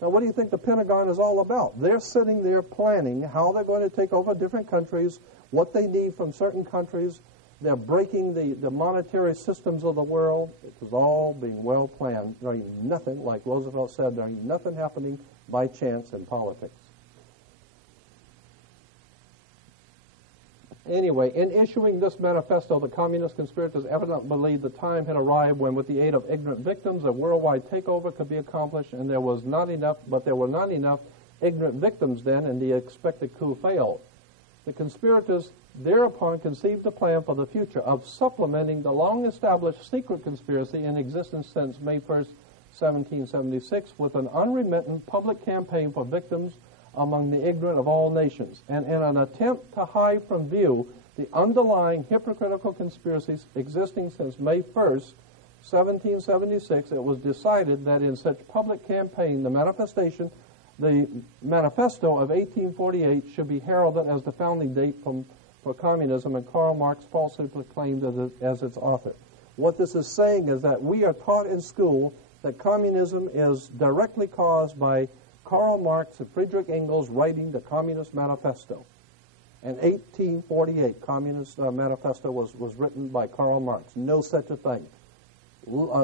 Now, what do you think the Pentagon is all about? They're sitting there planning how they're going to take over different countries, what they need from certain countries. They're breaking the monetary systems of the world. It was all being well planned. There ain't nothing, like Roosevelt said, there ain't nothing happening by chance in politics. Anyway, in issuing this manifesto, the communist conspirators evidently believed the time had arrived when, with the aid of ignorant victims, a worldwide takeover could be accomplished, and there were not enough ignorant victims then, and the expected coup failed. The conspirators thereupon conceived a plan for the future of supplementing the long-established secret conspiracy in existence since May 1st, 1776, with an unremittent public campaign for victims among the ignorant of all nations, and in an attempt to hide from view the underlying hypocritical conspiracies existing since May 1st, 1776, it was decided that in such public campaign, the manifesto of 1848 should be heralded as the founding date for communism, and Karl Marx falsely proclaimed as its author. What this is saying is that we are taught in school that communism is directly caused by Karl Marx and Friedrich Engels writing the Communist Manifesto. In 1848, Communist Manifesto was written by Karl Marx. No such a thing.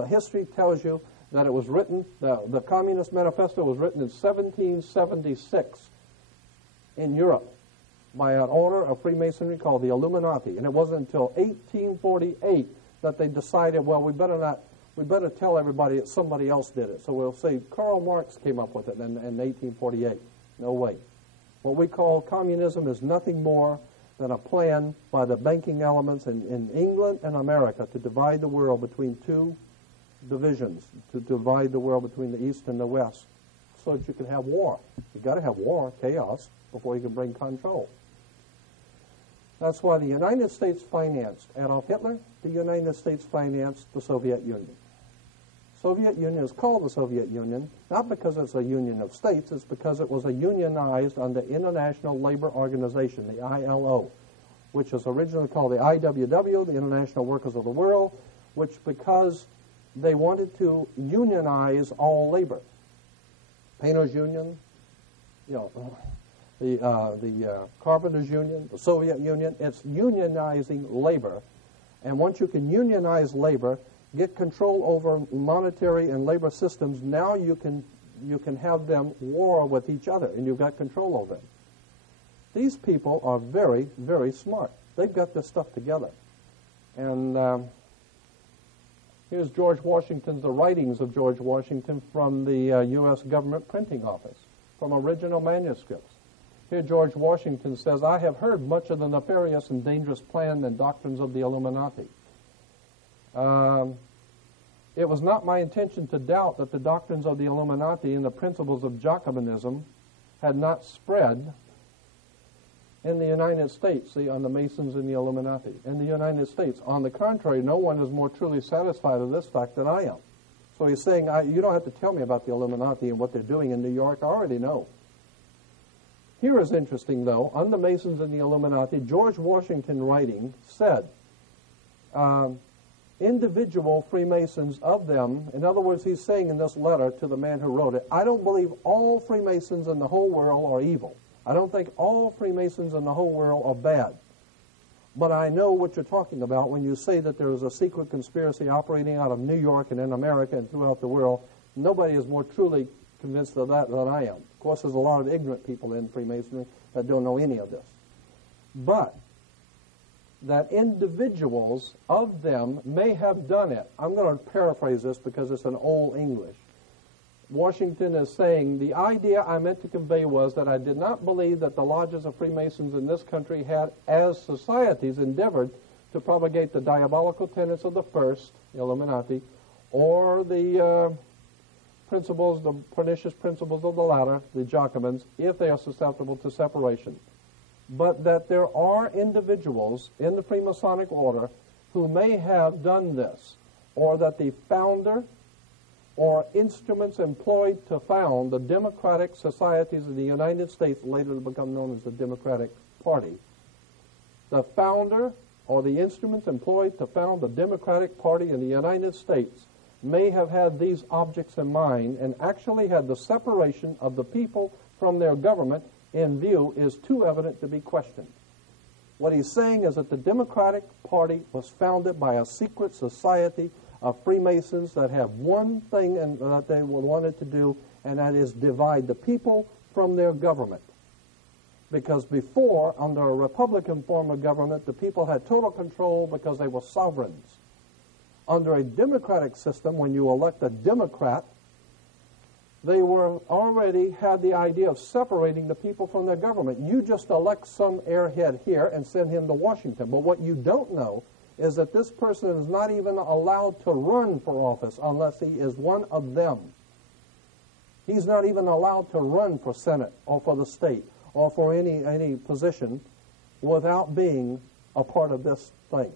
History tells you that it was written, the Communist Manifesto was written in 1776 in Europe by an order of Freemasonry called the Illuminati. And it wasn't until 1848 that they decided, well, we better tell everybody that somebody else did it. So we'll say Karl Marx came up with it in 1848. No way. What we call communism is nothing more than a plan by the banking elements in England and America to divide the world between two divisions, to divide the world between the East and the West, so that you can have war. You've got to have war, chaos, before you can bring control. That's why the United States financed Adolf Hitler. The United States financed the Soviet Union. Soviet Union is called the Soviet Union, not because it's a union of states, it's because it was a unionized under International Labor Organization, the ILO, which was originally called the IWW, the International Workers of the World, which because they wanted to unionize all labor. Painters Union, the Carpenters Union, the Soviet Union. It's unionizing labor. And once you can unionize labor, get control over monetary and labor systems, now you can have them war with each other, and you've got control over them. These people are very, very smart. They've got this stuff together. And here's George Washington's, the writings of George Washington from the U.S. government printing office, from original manuscripts. Here George Washington says, I have heard much of the nefarious and dangerous plan and doctrines of the Illuminati. It was not my intention to doubt that the doctrines of the Illuminati and the principles of Jacobinism had not spread in the United States, see, on the Masons and the Illuminati. In the United States, on the contrary, no one is more truly satisfied of this fact than I am. So he's saying, you don't have to tell me about the Illuminati and what they're doing in New York. I already know. Here is interesting, though. On the Masons and the Illuminati, George Washington writing said, individual Freemasons of them, in other words, he's saying in this letter to the man who wrote it, I don't believe all Freemasons in the whole world are evil. I don't think all Freemasons in the whole world are bad. But I know what you're talking about when you say that there is a secret conspiracy operating out of New York and in America and throughout the world. Nobody is more truly convinced of that than I am. Of course, there's a lot of ignorant people in Freemasonry that don't know any of this. But that individuals of them may have done it. I'm going to paraphrase this because it's an old English. Washington is saying, the idea I meant to convey was that I did not believe that the lodges of Freemasons in this country had, as societies, endeavored to propagate the diabolical tenets of the first, the Illuminati, or the principles, the pernicious principles of the latter, the Jacobins, if they are susceptible to separation. But that there are individuals in the Freemasonic order who may have done this, or that the founder or instruments employed to found the democratic societies of the United States, later to become known as the Democratic Party. The founder or the instruments employed to found the Democratic Party in the United States may have had these objects in mind and actually had the separation of the people from their government in view is too evident to be questioned. What he's saying is that the Democratic Party was founded by a secret society of Freemasons that have one thing that they wanted to do, and that is divide the people from their government. Because before, under a Republican form of government, the people had total control because they were sovereigns. Under a democratic system, when you elect a Democrat, they were already had the idea of separating the people from their government. You just elect some airhead here and send him to Washington. But what you don't know is that this person is not even allowed to run for office unless he is one of them. He's not even allowed to run for Senate or for the state or for any position without being a part of this thing.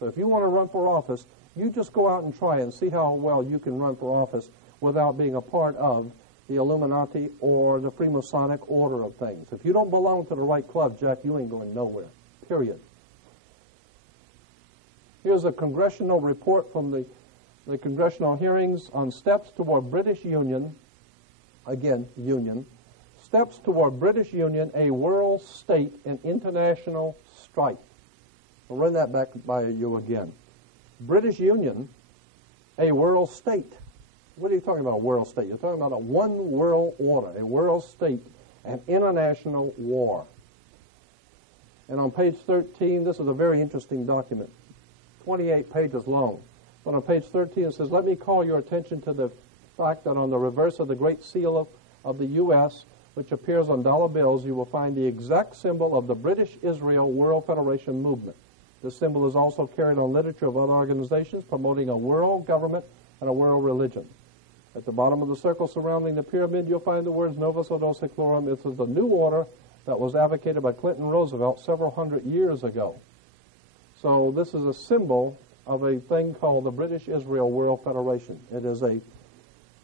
So if you want to run for office, you just go out and try and see how well you can run for office without being a part of the Illuminati or the Freemasonic order of things. If you don't belong to the right club, Jack, you ain't going nowhere, period. Here's a congressional report from the congressional hearings on steps toward British Union, again, Union, steps toward British Union, a world state in international strife. I'll run that back by you again. British Union, a world state. What are you talking about, a world state? You're talking about a one world order, a world state, an international war. And on page 13, this is a very interesting document, 28 pages long. But on page 13 it says, let me call your attention to the fact that on the reverse of the Great Seal of the U.S., which appears on dollar bills, you will find the exact symbol of the British Israel World Federation movement. This symbol is also carried on literature of other organizations promoting a world government and a world religion. At the bottom of the circle surrounding the pyramid, you'll find the words Novus Ordo Seclorum. This is the new order that was advocated by Clinton Roosevelt several hundred years ago. So this is a symbol of a thing called the British Israel World Federation. It is a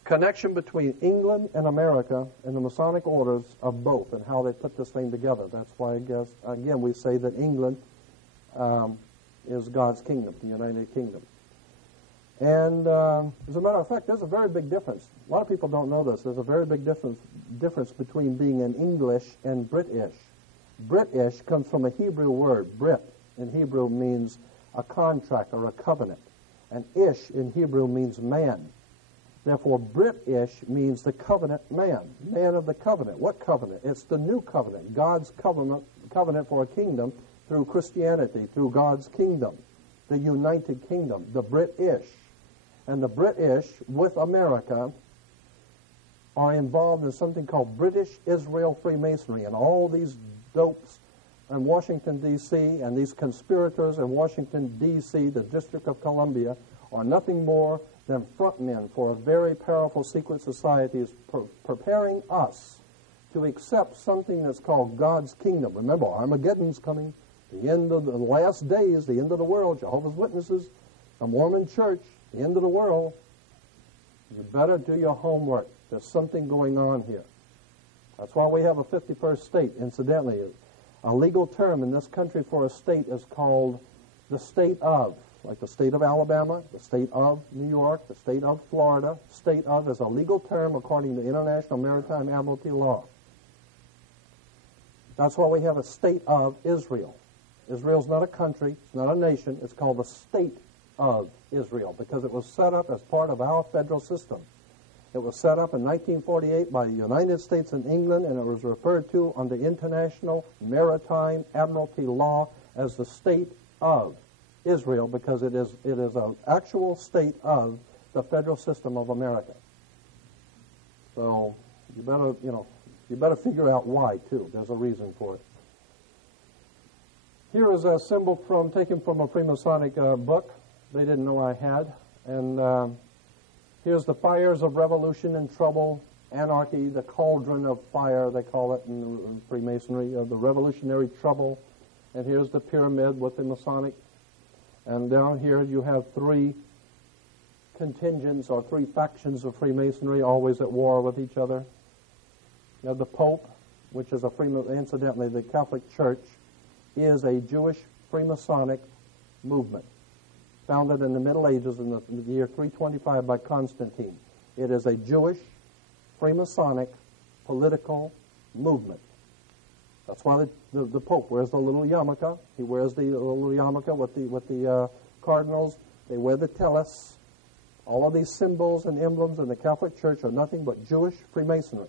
connection between England and America and the Masonic orders of both and how they put this thing together. That's why, I guess, again, we say that England is God's kingdom, the United Kingdom. And as a matter of fact, there's a very big difference. A lot of people don't know this. There's a very big difference between being an English and British. British comes from a Hebrew word. Brit in Hebrew means a contract or a covenant. And ish in Hebrew means man. Therefore, British means the covenant man, man of the covenant. What covenant? It's the new covenant, God's covenant for a kingdom through Christianity, through God's kingdom, the United Kingdom, the British. And the British, with America, are involved in something called British Israel Freemasonry. And all these dopes in Washington, D.C., and these conspirators in Washington, D.C., the District of Columbia, are nothing more than frontmen for a very powerful secret society preparing us to accept something that's called God's kingdom. Remember, Armageddon's coming, the end of the last days, the end of the world, Jehovah's Witnesses, the Mormon Church, the end of the world. You better do your homework. There's something going on here. That's why we have a 51st state. Incidentally, a legal term in this country for a state is called the state of, like the state of Alabama, the state of New York, the state of Florida. State of is a legal term according to International Maritime Admiralty law. That's why we have a state of Israel. Israel's not a country, it's not a nation, it's called the state of Israel because it was set up as part of our federal system. It was set up in 1948 by the United States and England, and it was referred to under International Maritime Admiralty law as the state of Israel because it is an actual state of the federal system of America. So you better figure out why too. There's a reason for it. Here is a symbol taken from a Freemasonic book. They didn't know I had, and here's the fires of revolution and trouble, anarchy, the cauldron of fire, they call it in Freemasonry, of the revolutionary trouble. And here's the pyramid with the Masonic. And down here you have three contingents or three factions of Freemasonry, always at war with each other. You have the Pope, which is incidentally, the Catholic Church is a Jewish Freemasonic movement, founded in the Middle Ages in the year 325 by Constantine. It is a Jewish Freemasonic political movement. That's why the Pope wears the little yarmulke. He wears the little yarmulke with the cardinals. They wear the tellus. All of these symbols and emblems in the Catholic Church are nothing but Jewish Freemasonry.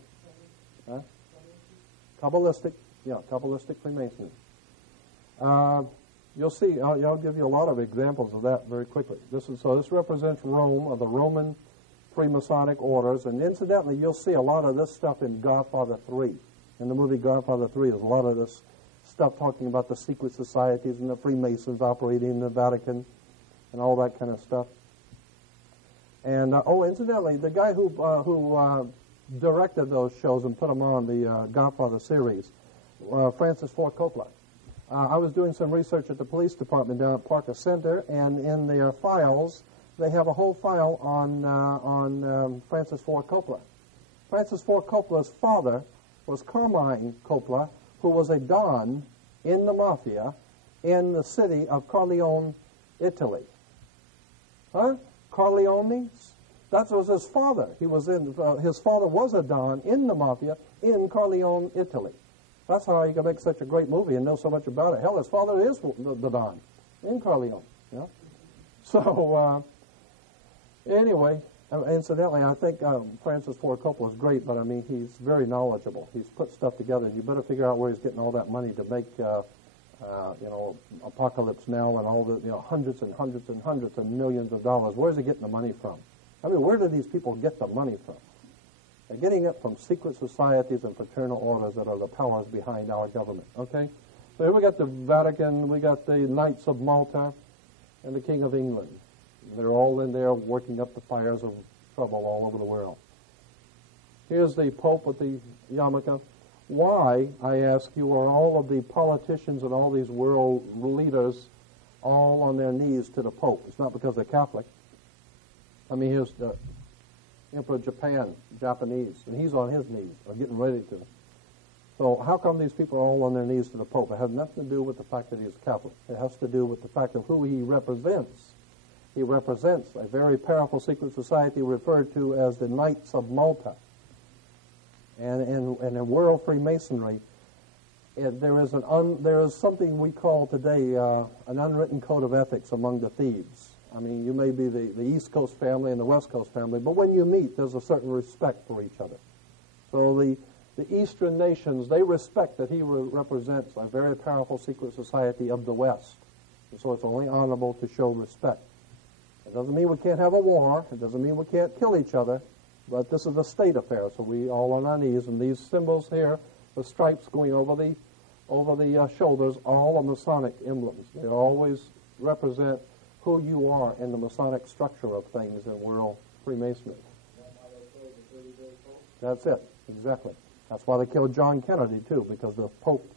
Kabbalistic Freemasonry. You'll see, I'll give you a lot of examples of that very quickly. This represents Rome, or the Roman Freemasonic orders, and incidentally, you'll see a lot of this stuff in Godfather 3. In the movie Godfather 3, there's a lot of this stuff talking about the secret societies and the Freemasons operating in the Vatican and all that kind of stuff. And, incidentally, the guy who directed those shows and put them on the Godfather series, Francis Ford Coppola. I was doing some research at the police department down at Parker Center, and in their files, they have a whole file on Francis Ford Coppola. Francis Ford Coppola's father was Carmine Coppola, who was a don in the mafia in the city of Corleone, Italy. Huh? Corleone's? That was his father. His father was a don in the mafia in Corleone, Italy. That's how you can make such a great movie and know so much about it. Hell, his father is the don in Corleone. Yeah. So anyway, incidentally, I think Francis Ford Coppola is great, but I mean he's very knowledgeable. He's put stuff together. You better figure out where he's getting all that money to make Apocalypse Now and all the hundreds and hundreds and hundreds of millions of dollars. Where's he getting the money from? I mean, where do these people get the money from? They're getting it from secret societies and fraternal orders that are the powers behind our government. Okay? So here we got the Vatican, we got the Knights of Malta, and the King of England. They're all in there working up the fires of trouble all over the world. Here's the Pope with the yarmulke. Why, I ask you, are all of the politicians and all these world leaders all on their knees to the Pope? It's not because they're Catholic. I mean, here's the Emperor of Japan, Japanese, and he's on his knees, or getting ready to. So how come these people are all on their knees to the Pope? It has nothing to do with the fact that he's Catholic. It has to do with the fact of who he represents. He represents a very powerful secret society referred to as the Knights of Malta. And in world Freemasonry, there is something we call today an unwritten code of ethics among the thieves. I mean, you may be the East Coast family and the West Coast family, but when you meet, there's a certain respect for each other. So the Eastern nations, they respect that he represents a very powerful secret society of the West. And so it's only honorable to show respect. It doesn't mean we can't have a war. It doesn't mean we can't kill each other. But this is a state affair, so we all on our knees. And these symbols here, the stripes going over the shoulders, all are Masonic emblems. They always represent who you are in the Masonic structure of things in world Freemasonry. That's it, exactly. That's why they killed John Kennedy, too, because the Pope,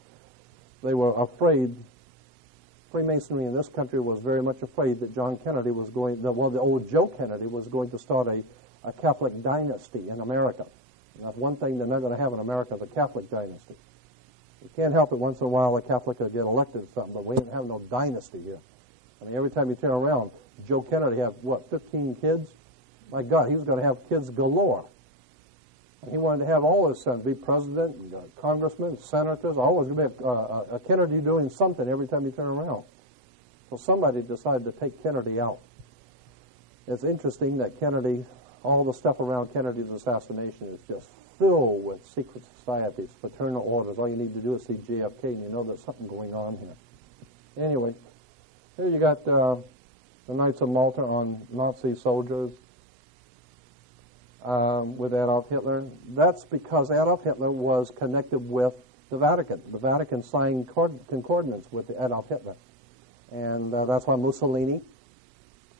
they were afraid. Freemasonry in this country was very much afraid that John Kennedy was going, the old Joe Kennedy was going to start a Catholic dynasty in America. And that's one thing they're not going to have in America, the Catholic dynasty. You can't help it once in a while a Catholic will get elected or something, but we ain't have no dynasty here. I mean, every time you turn around, Joe Kennedy had, 15 kids? My God, he was going to have kids galore. And he wanted to have all his sons be president, congressmen, senators, always going to be a Kennedy doing something every time you turn around. So somebody decided to take Kennedy out. It's interesting that Kennedy, all the stuff around Kennedy's assassination is just filled with secret societies, fraternal orders. All you need to do is see JFK and you know there's something going on here. Anyway, here you got the Knights of Malta on Nazi soldiers with Adolf Hitler. That's because Adolf Hitler was connected with the Vatican. The Vatican signed concordance with Adolf Hitler. And that's why Mussolini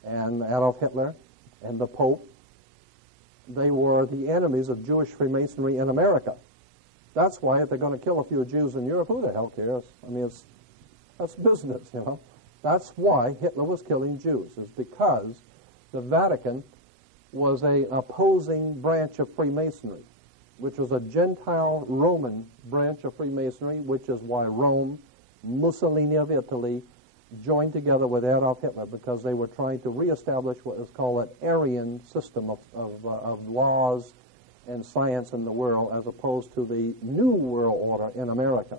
and Adolf Hitler and the Pope, they were the enemies of Jewish Freemasonry in America. That's why if they're going to kill a few Jews in Europe, who the hell cares? I mean, that's business, you know. That's why Hitler was killing Jews, is because the Vatican was a opposing branch of Freemasonry, which was a Gentile Roman branch of Freemasonry, which is why Rome, Mussolini of Italy, joined together with Adolf Hitler because they were trying to reestablish what is called an Aryan system of laws and science in the world as opposed to the New World Order in America.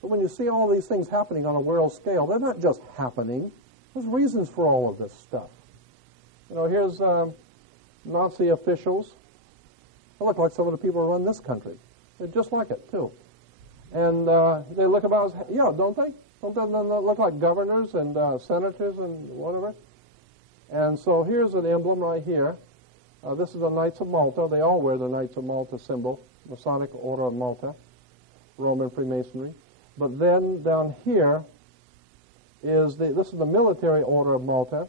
But when you see all these things happening on a world scale, they're not just happening. There's reasons for all of this stuff. You know, here's Nazi officials. They look like some of the people who run this country. They're just like it, too. And they look about, don't they? Don't they look like governors and senators and whatever? And so here's an emblem right here. This is the Knights of Malta. They all wear the Knights of Malta symbol, Masonic Order of Malta, Roman Freemasonry. But then down here is this is the Military Order of Malta.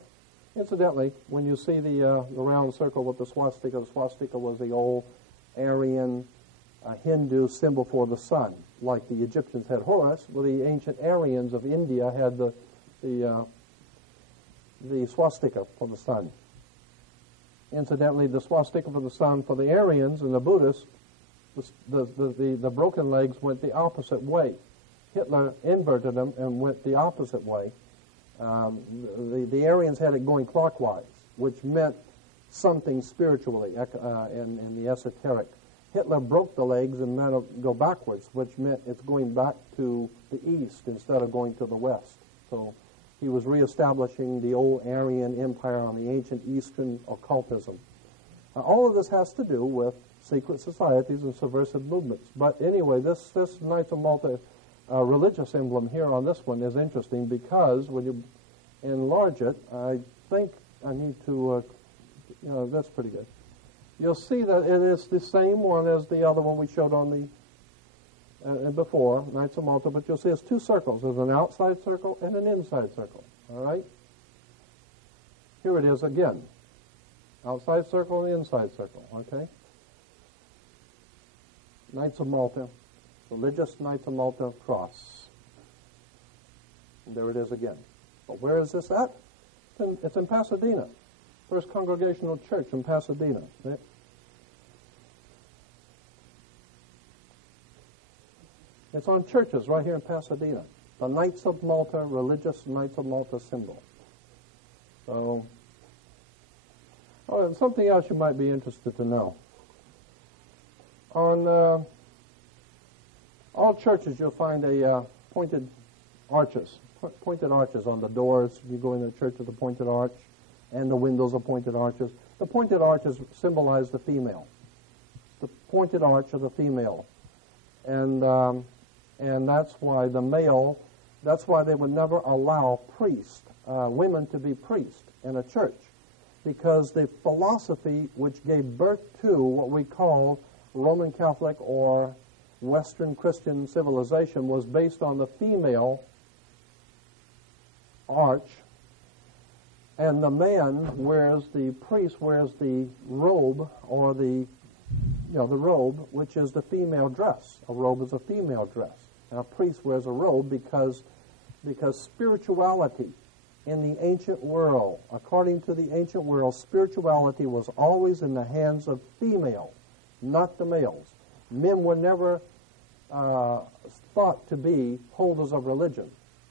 Incidentally, when you see the round circle with the swastika was the old Aryan Hindu symbol for the sun. Like the Egyptians had Horus, well, the ancient Aryans of India had the swastika for the sun. Incidentally, the swastika for the sun for the Aryans and the Buddhists, the broken legs went the opposite way. Hitler inverted them and went the opposite way. The Aryans had it going clockwise, which meant something spiritually in the esoteric. Hitler broke the legs and made it go backwards, which meant it's going back to the east instead of going to the west. So he was reestablishing the old Aryan Empire on the ancient Eastern occultism. All of this has to do with secret societies and subversive movements. But anyway, this Knights of Malta religious emblem here on this one is interesting because when you enlarge it, I think I need to, that's pretty good. You'll see that it is the same one as the other one we showed on the before, Knights of Malta, but you'll see it's two circles. There's an outside circle and an inside circle, all right? Here it is again. Outside circle and inside circle, okay? Knights of Malta, religious Knights of Malta cross. And there it is again. But where is this at? It's in Pasadena. First Congregational Church in Pasadena. It's on churches right here in Pasadena. The Knights of Malta, religious Knights of Malta symbol. So, and something else you might be interested to know. On all churches, you'll find pointed arches on the doors. You go into a church with a pointed arch, and the windows are pointed arches. The pointed arches symbolize the female. The pointed arch of the female, and that's why the male. That's why they would never allow women to be priests in a church, because the philosophy which gave birth to what we call Roman Catholic or Western Christian civilization was based on the female arch, and the priest wears the robe, or the robe, which is the female dress. A robe is a female dress, and a priest wears a robe because spirituality in the ancient world, according to the ancient world, spirituality was always in the hands of females, not the males. Men were never thought to be holders of religion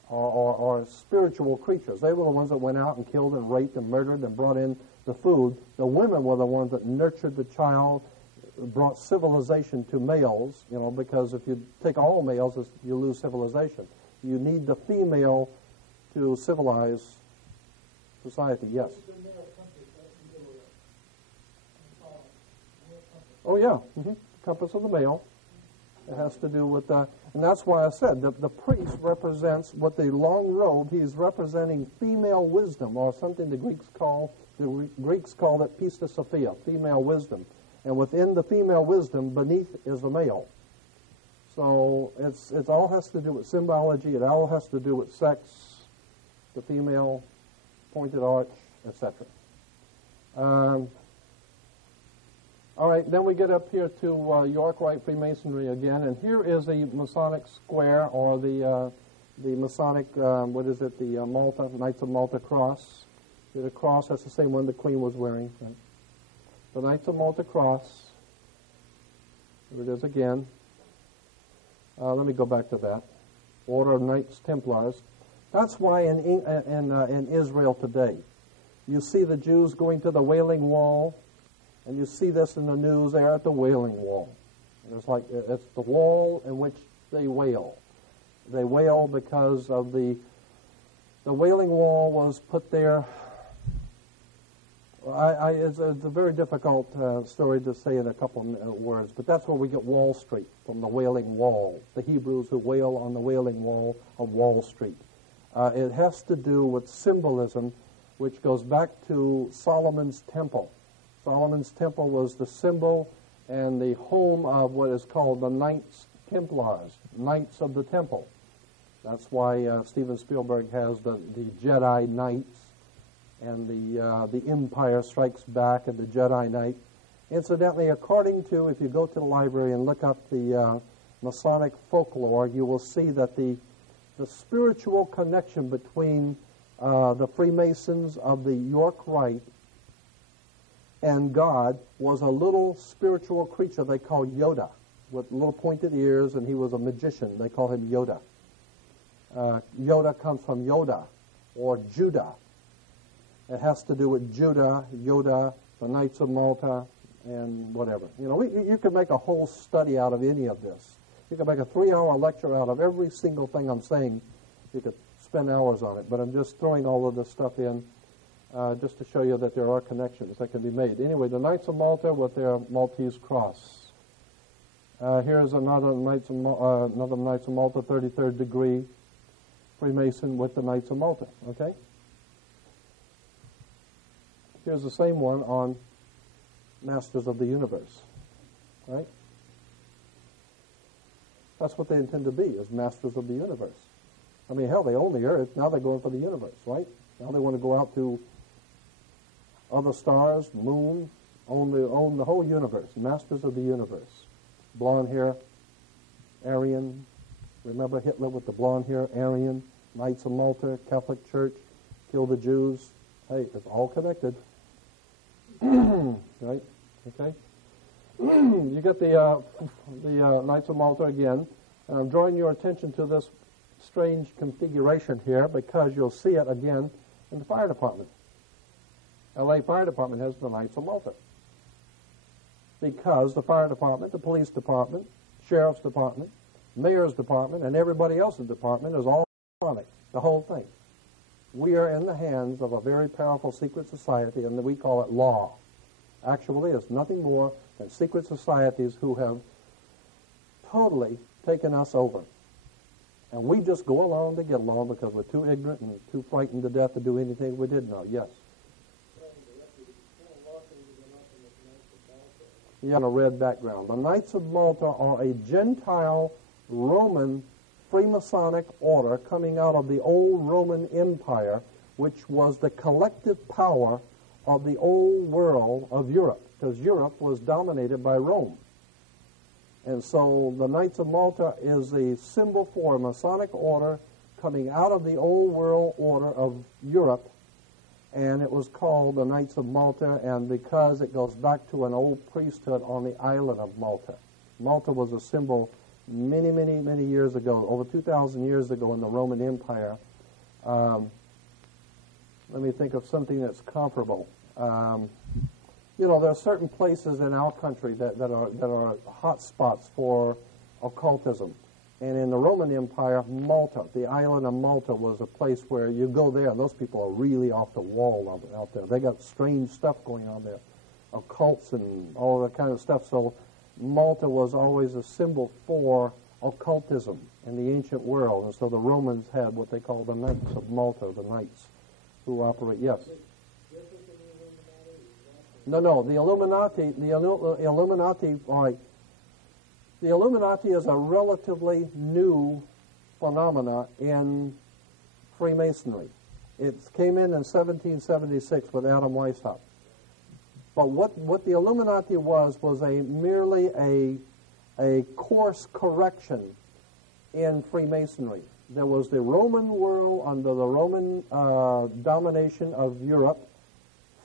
or spiritual creatures. They were the ones that went out and killed and raped and murdered and brought in the food. The women were the ones that nurtured the child, brought civilization to males, because if you take all males, you lose civilization. You need the female to civilize society. Yes? Oh, yeah. Compass of the male. It has to do with that. And that's why I said that the priest represents, with the long robe, he's representing female wisdom, or something the Greeks call it Pista Sophia, female wisdom. And within the female wisdom, beneath is the male. So it all has to do with symbology. It all has to do with sex, the female, pointed arch, etc. All right, then we get up here to York Rite Freemasonry again, and here is the Masonic square, or the Masonic, the Malta, Knights of Malta cross. The cross, that's the same one the Queen was wearing. Right? The Knights of Malta cross. Here it is again. Let me go back to that. Order of Knights Templars. That's why in Israel today, you see the Jews going to the Wailing Wall, and you see this in the news. They're at the Wailing Wall. It's the wall in which they wail. They wail because of the Wailing Wall was put there. It's a very difficult story to say in a couple of words, but that's where we get Wall Street, from the Wailing Wall, the Hebrews who wail on the Wailing Wall of Wall Street. It has to do with symbolism, which goes back to Solomon's Temple. Solomon's Temple was the symbol and the home of what is called the Knights Templars, Knights of the Temple. That's why Steven Spielberg has the Jedi Knights, and the Empire Strikes Back and the Jedi Knight. Incidentally, according to, if you go to the library and look up the Masonic folklore, you will see that the spiritual connection between the Freemasons of the York Rite and God was a little spiritual creature they call Yoda, with little pointed ears, and he was a magician. They call him Yoda. Yoda comes from Yoda, or Judah. It has to do with Judah, Yoda, the Knights of Malta, and whatever. You could make a whole study out of any of this. You could make a 3-hour lecture out of every single thing I'm saying. You could spend hours on it, but I'm just throwing all of this stuff in just to show you that there are connections that can be made. Anyway, the Knights of Malta with their Maltese cross. Here's another Knights of Malta, 33rd degree Freemason with the Knights of Malta. Okay. Here's the same one on Masters of the Universe, right? That's what they intend to be, is Masters of the Universe. I mean, hell, they own the Earth. Now they're going for the universe, right? Now they want to go out to other stars, moon, own the whole universe. Masters of the Universe. Blonde hair, Aryan. Remember Hitler with the blonde hair, Aryan. Knights of Malta, Catholic Church, kill the Jews. Hey, it's all connected. Right? Okay? You get the Knights of Malta again. And I'm drawing your attention to this strange configuration here because you'll see it again in the fire department. L.A. Fire Department has the Knights of Malta. Because the fire department, the police department, sheriff's department, mayor's department, and everybody else's department is all Masonic, the whole thing. We are in the hands of a very powerful secret society, and we call it law. Actually, it's nothing more than secret societies who have totally taken us over. And we just go along to get along because we're too ignorant and too frightened to death to do anything we did know. Yes? Yeah, on a red background. The Knights of Malta are a Gentile Roman Freemasonic order coming out of the old Roman Empire, which was the collective power of the old world of Europe, because Europe was dominated by Rome. And so the Knights of Malta is a symbol for a Masonic order coming out of the old world order of Europe, and it was called the Knights of Malta, and because it goes back to an old priesthood on the island of Malta. Malta was a symbol many, many, many years ago, over 2,000 years ago in the Roman Empire. Let me think of something that's comparable. You know, there are certain places in our country that are hot spots for occultism. And in the Roman Empire, Malta, the island of Malta, was a place where you go there, and those people are really off the wall out there. They got strange stuff going on there, occults and all that kind of stuff. So Malta was always a symbol for occultism in the ancient world. And so the Romans had what they call the Knights of Malta, the knights who operate. Yes? No, the Illuminati, all right. The Illuminati is a relatively new phenomena in Freemasonry. It came in 1776 with Adam Weishaupt. But what the Illuminati was merely a course correction in Freemasonry. There was the Roman world under the Roman domination of Europe,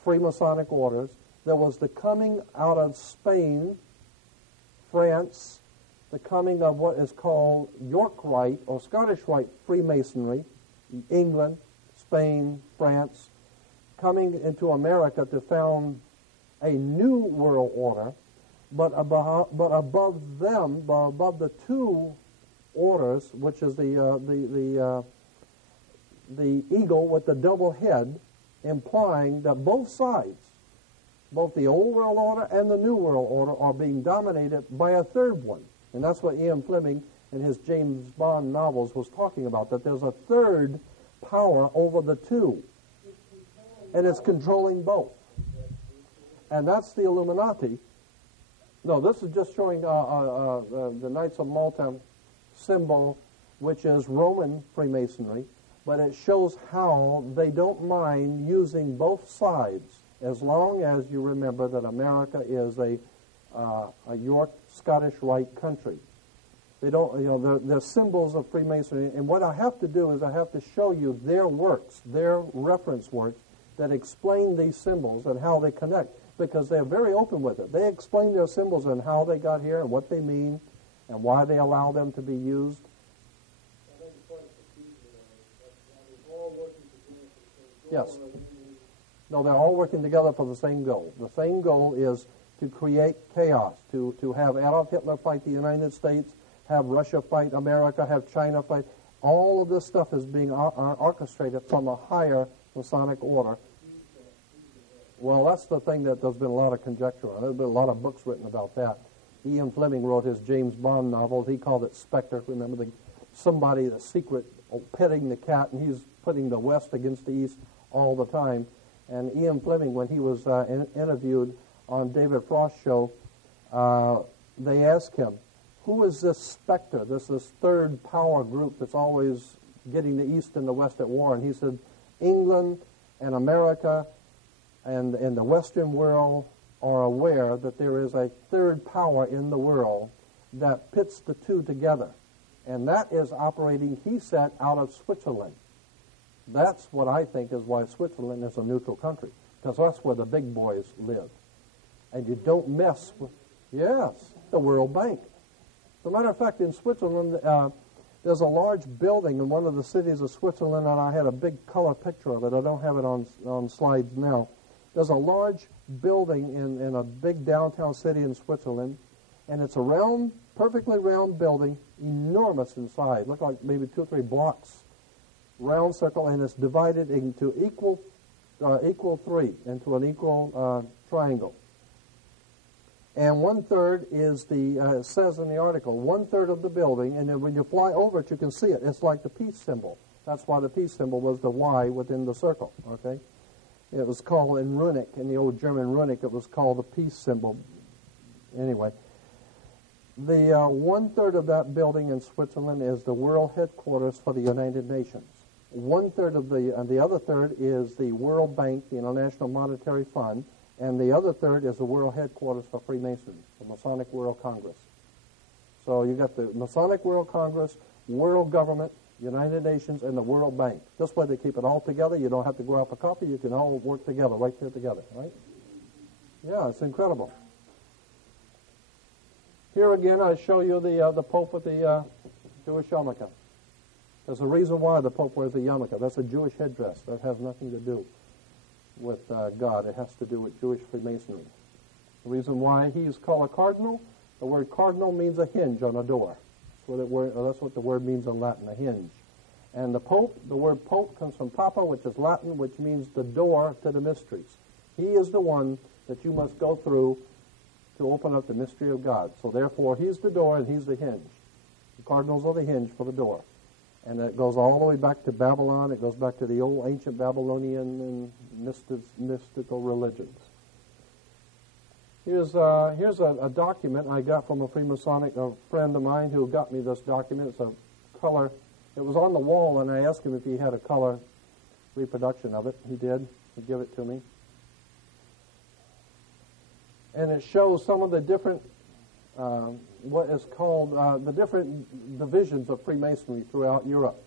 Freemasonic orders. There was the coming out of Spain, France, the coming of what is called York Rite or Scottish Rite Freemasonry, England, Spain, France, coming into America to found a new world order, but above them, above the two orders, which is the eagle with the double head, implying that both sides, both the old world order and the new world order, are being dominated by a third one. And that's what Ian Fleming in his James Bond novels was talking about, that there's a third power over the two. And it's controlling both. And that's the Illuminati. No, this is just showing the Knights of Malta symbol, which is Roman Freemasonry, but it shows how they don't mind using both sides, as long as you remember that America is a York Scottish Rite country. They don't, you know, they're symbols of Freemasonry. And what I have to do is I have to show you their works, their reference works that explain these symbols and how they connect, because they're very open with it. They explain their symbols and how they got here and what they mean and why they allow them to be used. Yes. No, they're all working together for the same goal. The same goal is to create chaos, to have Adolf Hitler fight the United States, have Russia fight America, have China fight. All of this stuff is being orchestrated from a higher Masonic order. Well, that's the thing that there's been a lot of conjecture on. There's been a lot of books written about that. Ian Fleming wrote his James Bond novels. He called it Spectre. Remember, the secret petting the cat, and he's putting the West against the East all the time. And Ian Fleming, when he was interviewed on David Frost's show, they asked him, who is this Spectre, this third power group that's always getting the East and the West at war? And he said, England and America and the Western world are aware that there is a third power in the world that pits the two together. And that is operating, he said, out of Switzerland. That's what I think is why Switzerland is a neutral country, because that's where the big boys live. And you don't mess with, yes, the World Bank. As a matter of fact, in Switzerland, There's a large building in one of the cities of Switzerland, and I had a big color picture of it. I don't have it on slides now. There's a large building in a big downtown city in Switzerland, and it's a round, perfectly round building, enormous in size. Look like maybe 2 or 3 blocks, round circle, and it's divided into equal 3, into an equal triangle. And 1/3 is it says in the article, 1/3 of the building, and then when you fly over it, you can see it. It's like the peace symbol. That's why the peace symbol was the Y within the circle, okay? It was called in runic, in the old German runic, it was called the peace symbol. Anyway, the 1/3 of that building in Switzerland is the world headquarters for the United Nations. 1/3 of the other third is the World Bank, the International Monetary Fund, and the other third is the world headquarters for Freemasonry, the Masonic World Congress. So you got the Masonic World Congress, World Government, United Nations, and the World Bank. This way they keep it all together. You don't have to go out for coffee. You can all work together, right there together, right? Yeah, it's incredible. Here again, I show you the Pope with the Jewish yarmulke. There's a reason why the Pope wears the yarmulke. That's a Jewish headdress. That has nothing to do with God. It has to do with Jewish Freemasonry. The reason why he is called a cardinal, the word cardinal means a hinge on a door. That's what the word means in Latin, a hinge. And the Pope, the word Pope comes from Papa, which is Latin, which means the door to the mysteries. He is the one that you must go through to open up the mystery of God. So therefore, he's the door and he's the hinge. The cardinals are the hinge for the door. And it goes all the way back to Babylon. It goes back to the old ancient Babylonian and mystical religions. Here's a document I got from a Freemasonic friend of mine who got me this document. It's a color. It was on the wall, and I asked him if he had a color reproduction of it. He did. He gave it to me. And it shows some of the different, what is called, the different divisions of Freemasonry throughout Europe.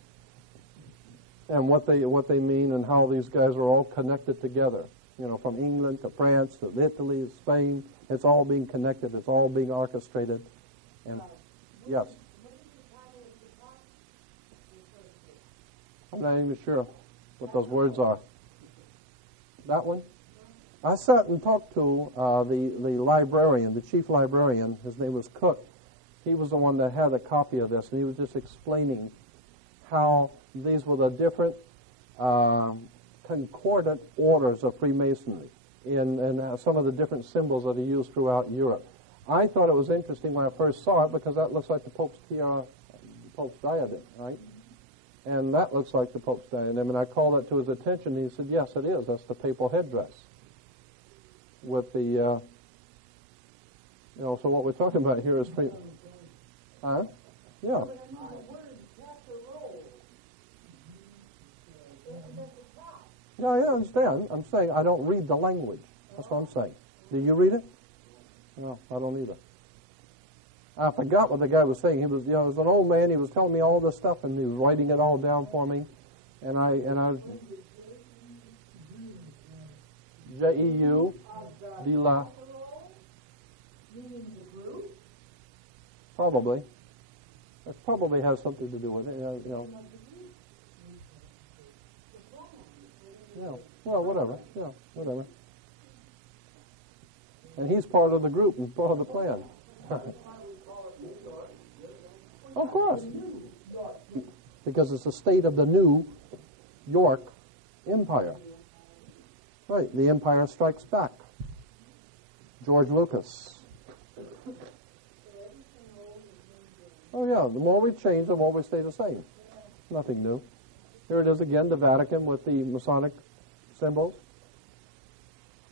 And what they mean and how these guys are all connected together. You know, from England to France to Italy, Spain, it's all being connected. It's all being orchestrated. And yes, I'm not even sure what those words are. That one? I sat and talked to the librarian, the chief librarian. His name was Cook. He was the one that had a copy of this, and he was just explaining how these were the different concordant orders of Freemasonry in some of the different symbols that are used throughout Europe. I thought it was interesting when I first saw it because that looks like the Pope's tiara, the Pope's diadem, right? And that looks like the Pope's diadem. And I called that to his attention, and he said, yes, it is. That's the papal headdress. With the, so what we're talking about here is free. Huh? Yeah. Yeah, I understand. I'm saying I don't read the language. That's what I'm saying. Do you read it? No, I don't either. I forgot what the guy was saying. He was, he was an old man. He was telling me all this stuff, and he was writing it all down for me. And I J-E-U, D-La. Probably. That probably has something to do with it. Yeah, well, whatever. Yeah, whatever. And he's part of the group and part of the plan. Of course. Because it's the state of the New York Empire. Right, the Empire Strikes Back. George Lucas. Oh yeah, the more we change, the more we stay the same. Nothing new. Here it is again, the Vatican with the Masonic symbols.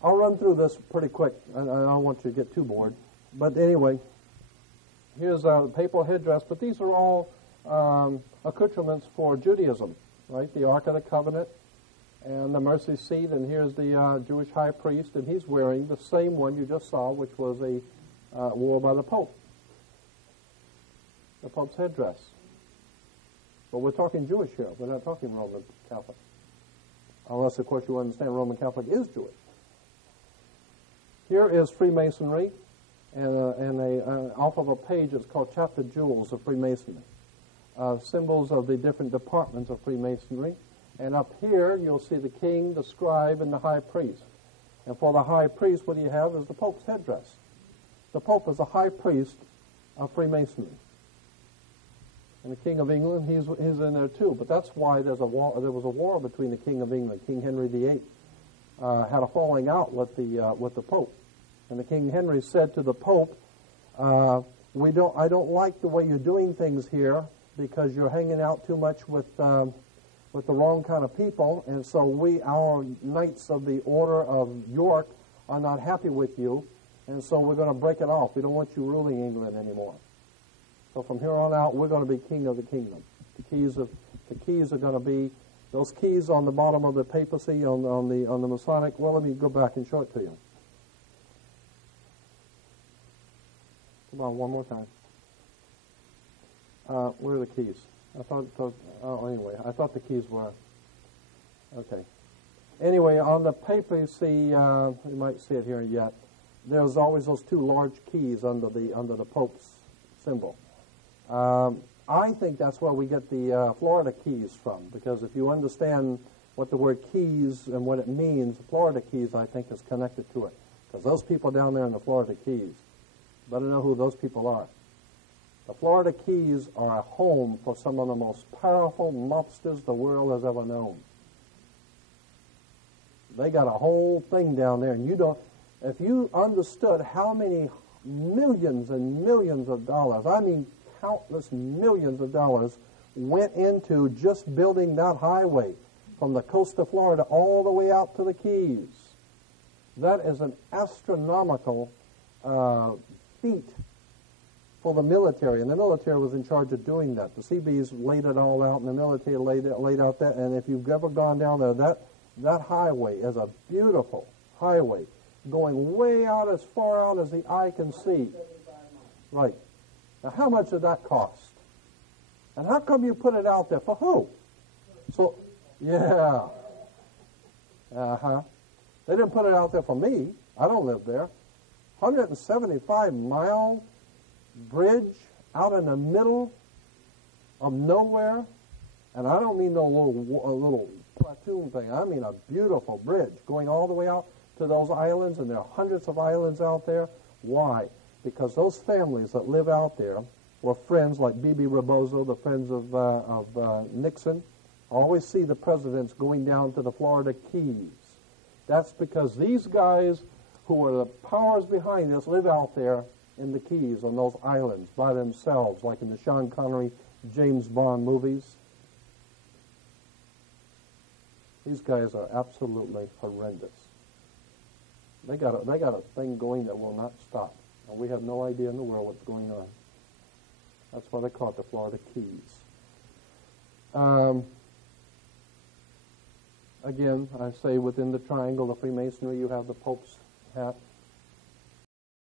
I'll run through this pretty quick. I don't want you to get too bored. But anyway, here's a papal headdress. But these are all accoutrements for Judaism, right? The Ark of the Covenant and the mercy seat. And here's the Jewish high priest. And he's wearing the same one you just saw, which was worn by the Pope. The Pope's headdress. But we're talking Jewish here. We're not talking Roman Catholic. Unless, of course, you understand Roman Catholic is Jewish. Here is Freemasonry, and off of a page it's called Chapter Jewels of Freemasonry. symbols of the different departments of Freemasonry. And up here, you'll see the king, the scribe, and the high priest. And for the high priest, what you have is the Pope's headdress. The Pope is the high priest of Freemasonry. And the King of England, he's in there too. But that's why there was a war between the King of England, King Henry VIII, had a falling out with the Pope. And the King Henry said to the Pope, I don't like the way you're doing things here because you're hanging out too much with the wrong kind of people, and so our Knights of the Order of York are not happy with you, and so we're going to break it off. We don't want you ruling England anymore. So from here on out, we're going to be king of the kingdom. The keys are going to be those keys on the bottom of the papacy on the Masonic. Well, let me go back and show it to you. Come on, one more time. Where are the keys? I thought the keys were, okay. Anyway, on the paper, you see, you might see it here yet, there's always those two large keys under the Pope's symbol. I think that's where we get the Florida keys from, because if you understand what the word keys and what it means, Florida keys, I think, is connected to it. Because those people down there in the Florida Keys, better know who those people are. The Florida Keys are a home for some of the most powerful mobsters the world has ever known. They got a whole thing down there, and if you understood how many millions and millions of dollars, I mean countless millions of dollars, went into just building that highway from the coast of Florida all the way out to the Keys. That is an astronomical feat for the military, and the military was in charge of doing that. The Seabees laid it all out, and the military laid out that. And if you've ever gone down there, that highway is a beautiful highway, going way out as far out as the eye can see. Right. Now, how much did that cost? And how come you put it out there for who? So, yeah. They didn't put it out there for me. I don't live there. 175-mile bridge out in the middle of nowhere, and I don't mean no little platoon thing. I mean a beautiful bridge going all the way out to those islands, and there are hundreds of islands out there. Why? Because those families that live out there were friends like B.B. Rebozo, the friends of Nixon. I always see the presidents going down to the Florida Keys. That's because these guys who are the powers behind this live out there in the Keys on those islands by themselves, like in the Sean Connery, James Bond movies. These guys are absolutely horrendous. They got a thing going that will not stop, and we have no idea in the world what's going on. That's why they call it the Florida Keys. Again, I say within the triangle of Freemasonry, you have the Pope's hat.